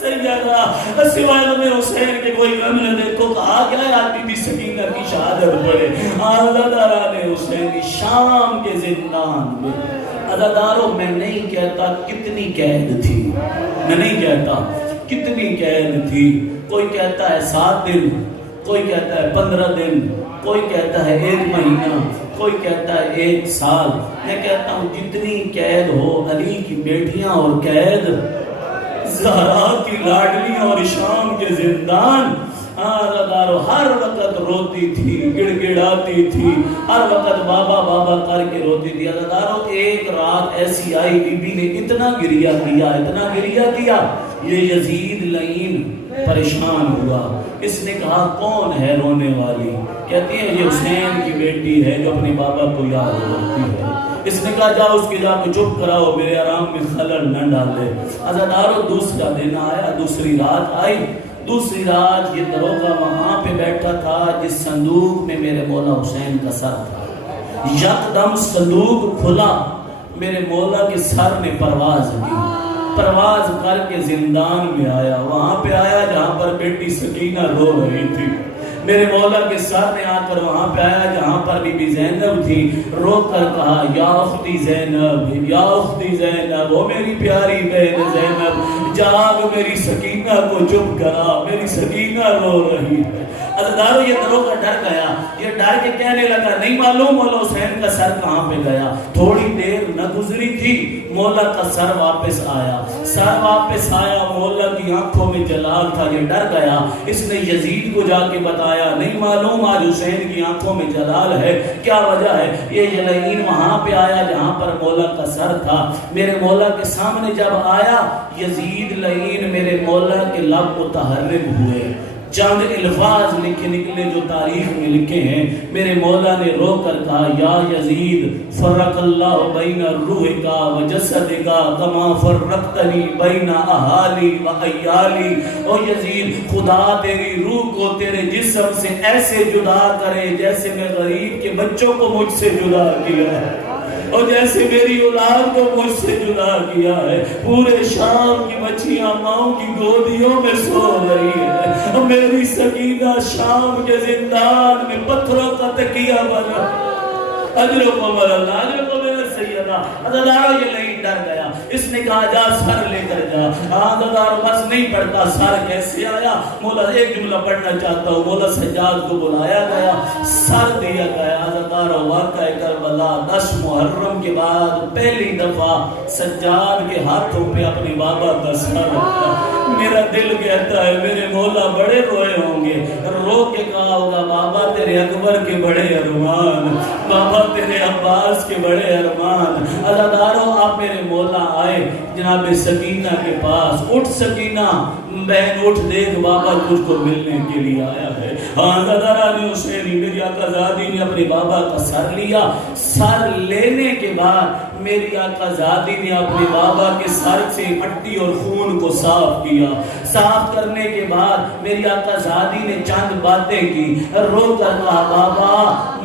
سیدہ، سوائے میں حسین کے کوئی غم نہ دیکھو، کہا گیا ہے آدمی بھی سکینہ کی شہادت پڑھے۔ عزاداران حسینی شام کے زندان میں، عزادارو میں نہیں کہتا کتنی قید تھی، میں نہیں کہتا کتنی قید تھی، کوئی کہتا ہے 7 دن، کوئی کہتا ہے 15 دن، کوئی کہتا ہے 1 مہینہ، کوئی کہتا ہے 1 سال۔ میں کہتا ہوں جتنی قید ہو، علی کی بیٹیاں اور قید، زہرا کی لاڈلیاں اور شام کے زندان، عزادارو ہر وقت روتی تھی، گڑ گڑاتی تھی، ہر وقت بابا بابا کر کے روتی تھی۔ عزادارو ایک رات ایسی آئی بی بی نے اتنا گریہ کیا، اتنا گریہ کیا، یہ یزید لعین پریشان ہوا۔ اس نے کہا کون ہے رونے والی؟ کہتی ہے یہ حسین کی بیٹی ہے جو اپنے بابا کو یاد کرتی ہے۔ اس نے کہا جا اس کے جا کو چپ کراؤ، میرے آرام میں خلل نہ ڈالے۔ عزادارو دوسرا دن آیا، دوسری رات آئی، دوسری رات یہ دروگہ وہاں پہ بیٹھا تھا جس صندوق میں میرے مولا حسین کا سر تھا۔ یکدم صندوق کھلا، میرے مولا کے سر نے پرواز کی، پرواز کر کے زندان میں آیا، وہاں پہ آیا جہاں پر بیٹی سکینہ رو رہی تھی۔ میرے مولا کے سر نے آ کر وہاں پہ آیا جہاں پر بی بی زینب تھی، رو کر کہا یا اختی زینب، یا اختی زینب، وہ میری پیاری بہن زینب جاگ، میری سکینہ کو چپ کرا، میری سکینہ رو رہی ہے۔ عزیزانو یہ رو کر ڈر گیا، یہ ڈر کے کہنے لگا نہیں معلوم مولا حسین کا سر کہاں پہ گیا۔ تھوڑی دیر نہ گزری تھی مولا کا سر واپس آیا، سر واپس آیا، مولا کی آنکھوں میں جلال تھا، یہ ڈر گیا۔ اس نے یزید کو جا کے بتایا نہیں معلوم آج حسین کی آنکھوں میں جلال ہے، کیا وجہ ہے؟ یہ لعین وہاں پہ آیا جہاں پر مولا کا سر تھا۔ میرے مولا کے سامنے جب آیا یزید لعین، میرے مولا کے لب متحرک ہوئے، چند الفاظ لکھے نکلے جو تاریخ میں لکھے ہیں۔ میرے مولا نے رو کر کہا یا یزید فرق اللہ بین روحک و جسدک کما فرقتنی بین اہالی و عیالی۔ او یزید خدا تیری روح کو تیرے جسم سے ایسے جدا کرے جیسے میں غریب کے بچوں کو مجھ سے جدا کیا ہے، اور جیسے میری اولاد کو مجھ سے جدا کیا ہے۔ پورے شام کی بچیاں ماؤں کی گودیوں میں سو رہی ہے، میری سکینہ شام کے زندان میں پتھروں کا تکیہ بنا۔ اجر کو اللہ، اجر کو میرا سیدہ۔ عزیزانو یہ نہیں ڈر گیا، اس نے کہا جا سر لے کر جا۔ عزیزانو بس نہیں پڑھتا، سر کیسے آیا؟ مولا ایک جملہ پڑھنا چاہتا ہوں۔ مولا سجاد کو بلایا گیا، سر دیا گیا۔ عزیزانو واقعہ کربلا 10 محرم کے بعد پہلی دفعہ سجاد کے ہاتھوں پہ اپنی بابا کا سر رکھا۔ میرا دل کہتا ہے میرے مولا بڑے روئے ہوں گے، رو کے کہا ہوگا بابا تیرے اکبر کے بڑے ارمان، بابا تیرے عباس کے بڑے ارمان۔ عزیزانو آپ میرے مولا آئے جناب سکینہ کے پاس، اٹھ سکینہ بہن اٹھ، دیکھ بابا تجھ کو ملنے کے لیے آیا ہے۔ عزیزانو حسینی میری آقا زادی نے اپنے بابا کا سر لیا، سر لینے کے بعد میری آقا زادی نے اپنے بابا کے سر سے مٹی اور خون کو صاف کیا۔ صاف کرنے کے بعد میری آقا زادی نے چند باتیں کی، رو کر کہا بابا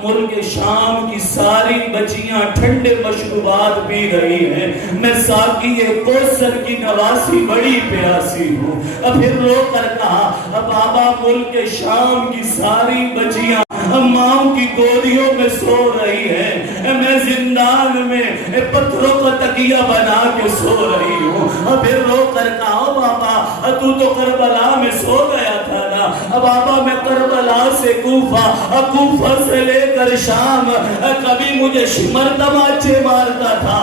ملک شام کی ساری بچیاں ٹھنڈے مشروبات پی رہی ہیں، میں ساقی کوثر کی نواسی بڑی پیاسی ہوں۔ پھر رو کر کہا بابا ملک شام کی ساری بچیاں ماؤں کی گودیوں میں سو رہی ہے، میں زندان میں پتھروں کا تکیہ بنا کے سو رہی ہوں۔ پھر رو کر کہا بابا تو کربلا میں سو گیا تھا نا، بابا میں کربلا سے کوفہ، کوفہ سے لے کر شام، کبھی مجھے شمر تماچے مارتا تھا،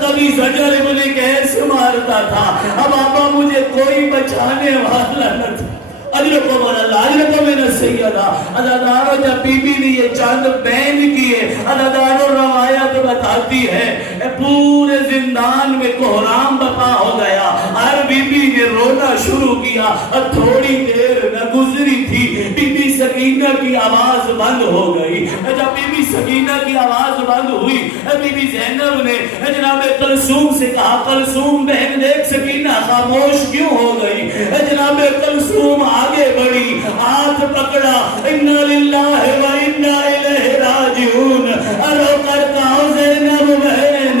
کبھی زجر ابن قیس مارتا تھا، بابا مجھے کوئی بچانے والا نہ تھا۔ اجرکم اللہ، اجرکم من السیدہ۔ عزیزانو جب بی بی نے یہ چاند بین کیے، عزیزانو روایت بتاتی ہے پورے زندان میں کوہرام بپا ہو گیا، ہر بی بی نے رونا شروع کیا۔ تھوڑی دیر نہ گزری تھی بی بی سکینہ کی آواز بند ہو گئی۔ جب بی بی سکینہ کی آواز بند ہوئی، بی بی زینب نے جناب کلثوم سے کہا کلثوم بہن دیکھ سکینہ خاموش کیوں ہو گئی؟ جناب کلثوم آگے بڑھی، ہاتھ پکڑا، انا للہ و انا الیہ راجعون، رو کر کہا زینب بہن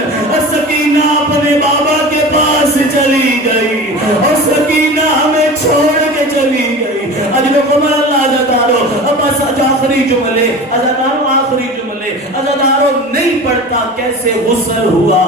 سکینہ اپنے بابا کے پاس چلی گئی، اور سکینہ ہمیں چھوڑ کے چلی گئی۔ اجرکم اللہ۔ عزیزانو بس آخری جملے، عزیزانو آخری جملے، عزیزانو نہیں پڑھتا کیسے غسل ہوا،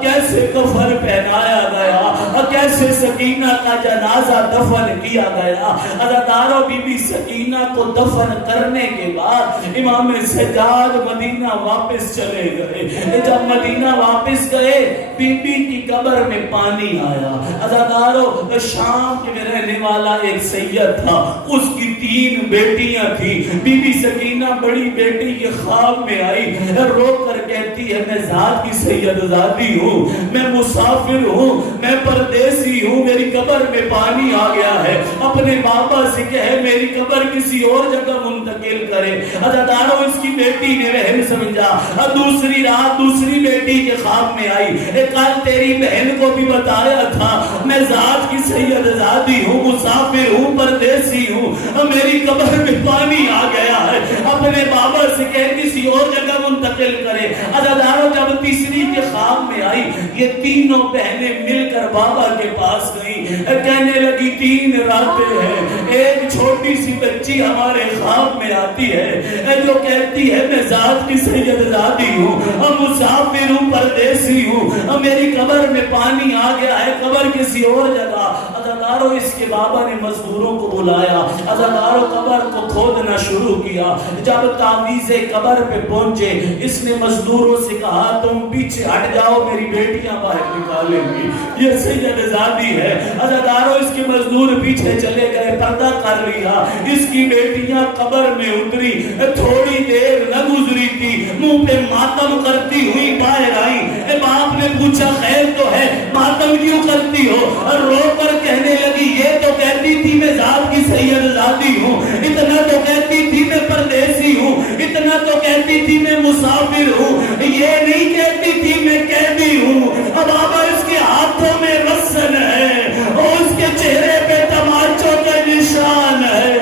کیسے کفن پہنایا گیا، کیسے سکینہ کا جنازہ دفن کیا گیا۔ عزیزانو بی بی سکینہ کو دفن کرنے کے بعد امام سجاد مدینہ واپس چلے گئے۔ جب مدینہ واپس گئے بی بی کی قبر میں پانی آیا۔ عزیزانو شام کے رہنے والا ایک سید تھا، اس کی 3 بیٹیاں تھی۔ بی بی سکینہ بڑی بیٹی کے خواب میں آئی، رو کر کہتی ہے میں ذات کی سید زادی ہوں، میں مسافر ہوں، میں پردیسی ہوں، میری قبر میں پانی آ گیا ہے، اپنے بابا سے کہے میری قبر کسی اور جگہ منتقل کرے۔ عزیزانو اس کی بیٹی نے رحم سمجھا، دوسری رات دوسری بیٹی کے خواب میں آئی، کل تیری بہن کو بھی بتایا تھا میں ذات کی سید زادی ہوں، مسافر ہوں، پردیسی ہوں، میری قبر میں پانی آ گیا ہے، اپنے بابا سے کہے کسی اور جگہ منتقل کرے۔ عزیزانو جب تیسری کے خواب میں آئی یہ تینوں بہنیں مل کر بابا کے پاس گئیں، کہنے لگی 3 راتیں ہیں، ایک چھوٹی سی بچی ہمارے خواب میں آتی ہے جو کہتی ہے میں ذات کی سید زادی ہوں، مسافر ہوں، پردیسی ہوں، میری قبر میں پانی آ گیا ہے، قبر کسی اور جگہ۔ عزادارو اس کے بابا نے مزدوروں کو بلایا، عزادارو قبر کو کھودنا شروع کیا۔ جب تعویذ قبر پہ پہنچے اس نے مزدوروں سے کہا تم پیچھے ہٹ جاؤ، میری بیٹیاں باہر نکالیں گی، یہ سید زادی ہے۔ عزادارو اس کے مزدور پیچھے چلے گئے، پردہ کر لیا، اس کی بیٹیاں قبر میں اتری، تھوڑی دیر نہ گزری تھی منہ پہ ماتم کرتی ہوئی باہر آئی۔ باپ نے پوچھا خیر تو ہے، ماتم کیوں کرتی ہو؟ رو کر کہنے لگی یہ تو کہتی تھی میں ذات کی سید زادی ہوں، اتنا تو کہتی تھی میں پردیسی ہوں، اتنا تو کہتی تھی میں مسافر ہوں، یہ نہیں کہتی تھی میں قیدی ہوں۔ اب بابا اس کے ہاتھوں میں رسن ہے اور اس کے چہرے پہ تماچوں کا نشان ہے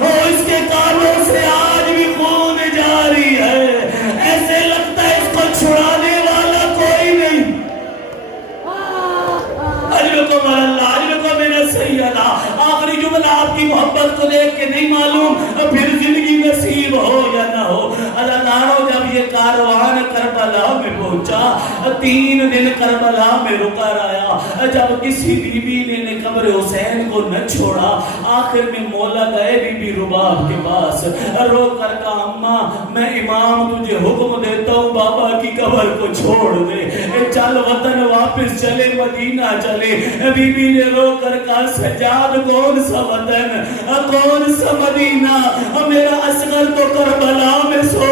اور اس کے کانوں سے آج بھی خون جاری ہے، ایسے لگتا ہے اس کو چھڑانے والا کوئی نہیں۔ اجرکم اللہ، اجرکم من السیدہ۔ آخری جملہ آپ کی محبت کو دیکھ کے نہیں معلوم پھر زندگی نصیب ہو یا نہ ہو۔ عزادارو جب یہ کاروان کربلا میں پہنچا، 3 دن کربلا میں رکا رہا، جب کسی بی بی نے قبر حسین کو نہ چھوڑا، آخر میں مولا گئے بی بی رباب کے پاس، رو کر کہا اماں میں امام تجھے حکم دیتا ہوں بابا کی قبر کو چھوڑ دے، چل وطن واپس چلے، مدینہ چلے۔ بی بی نے رو کر کہا سجاد کون سا وطن، کون سا مدینہ، میرا اصغر تو کربلا میں سو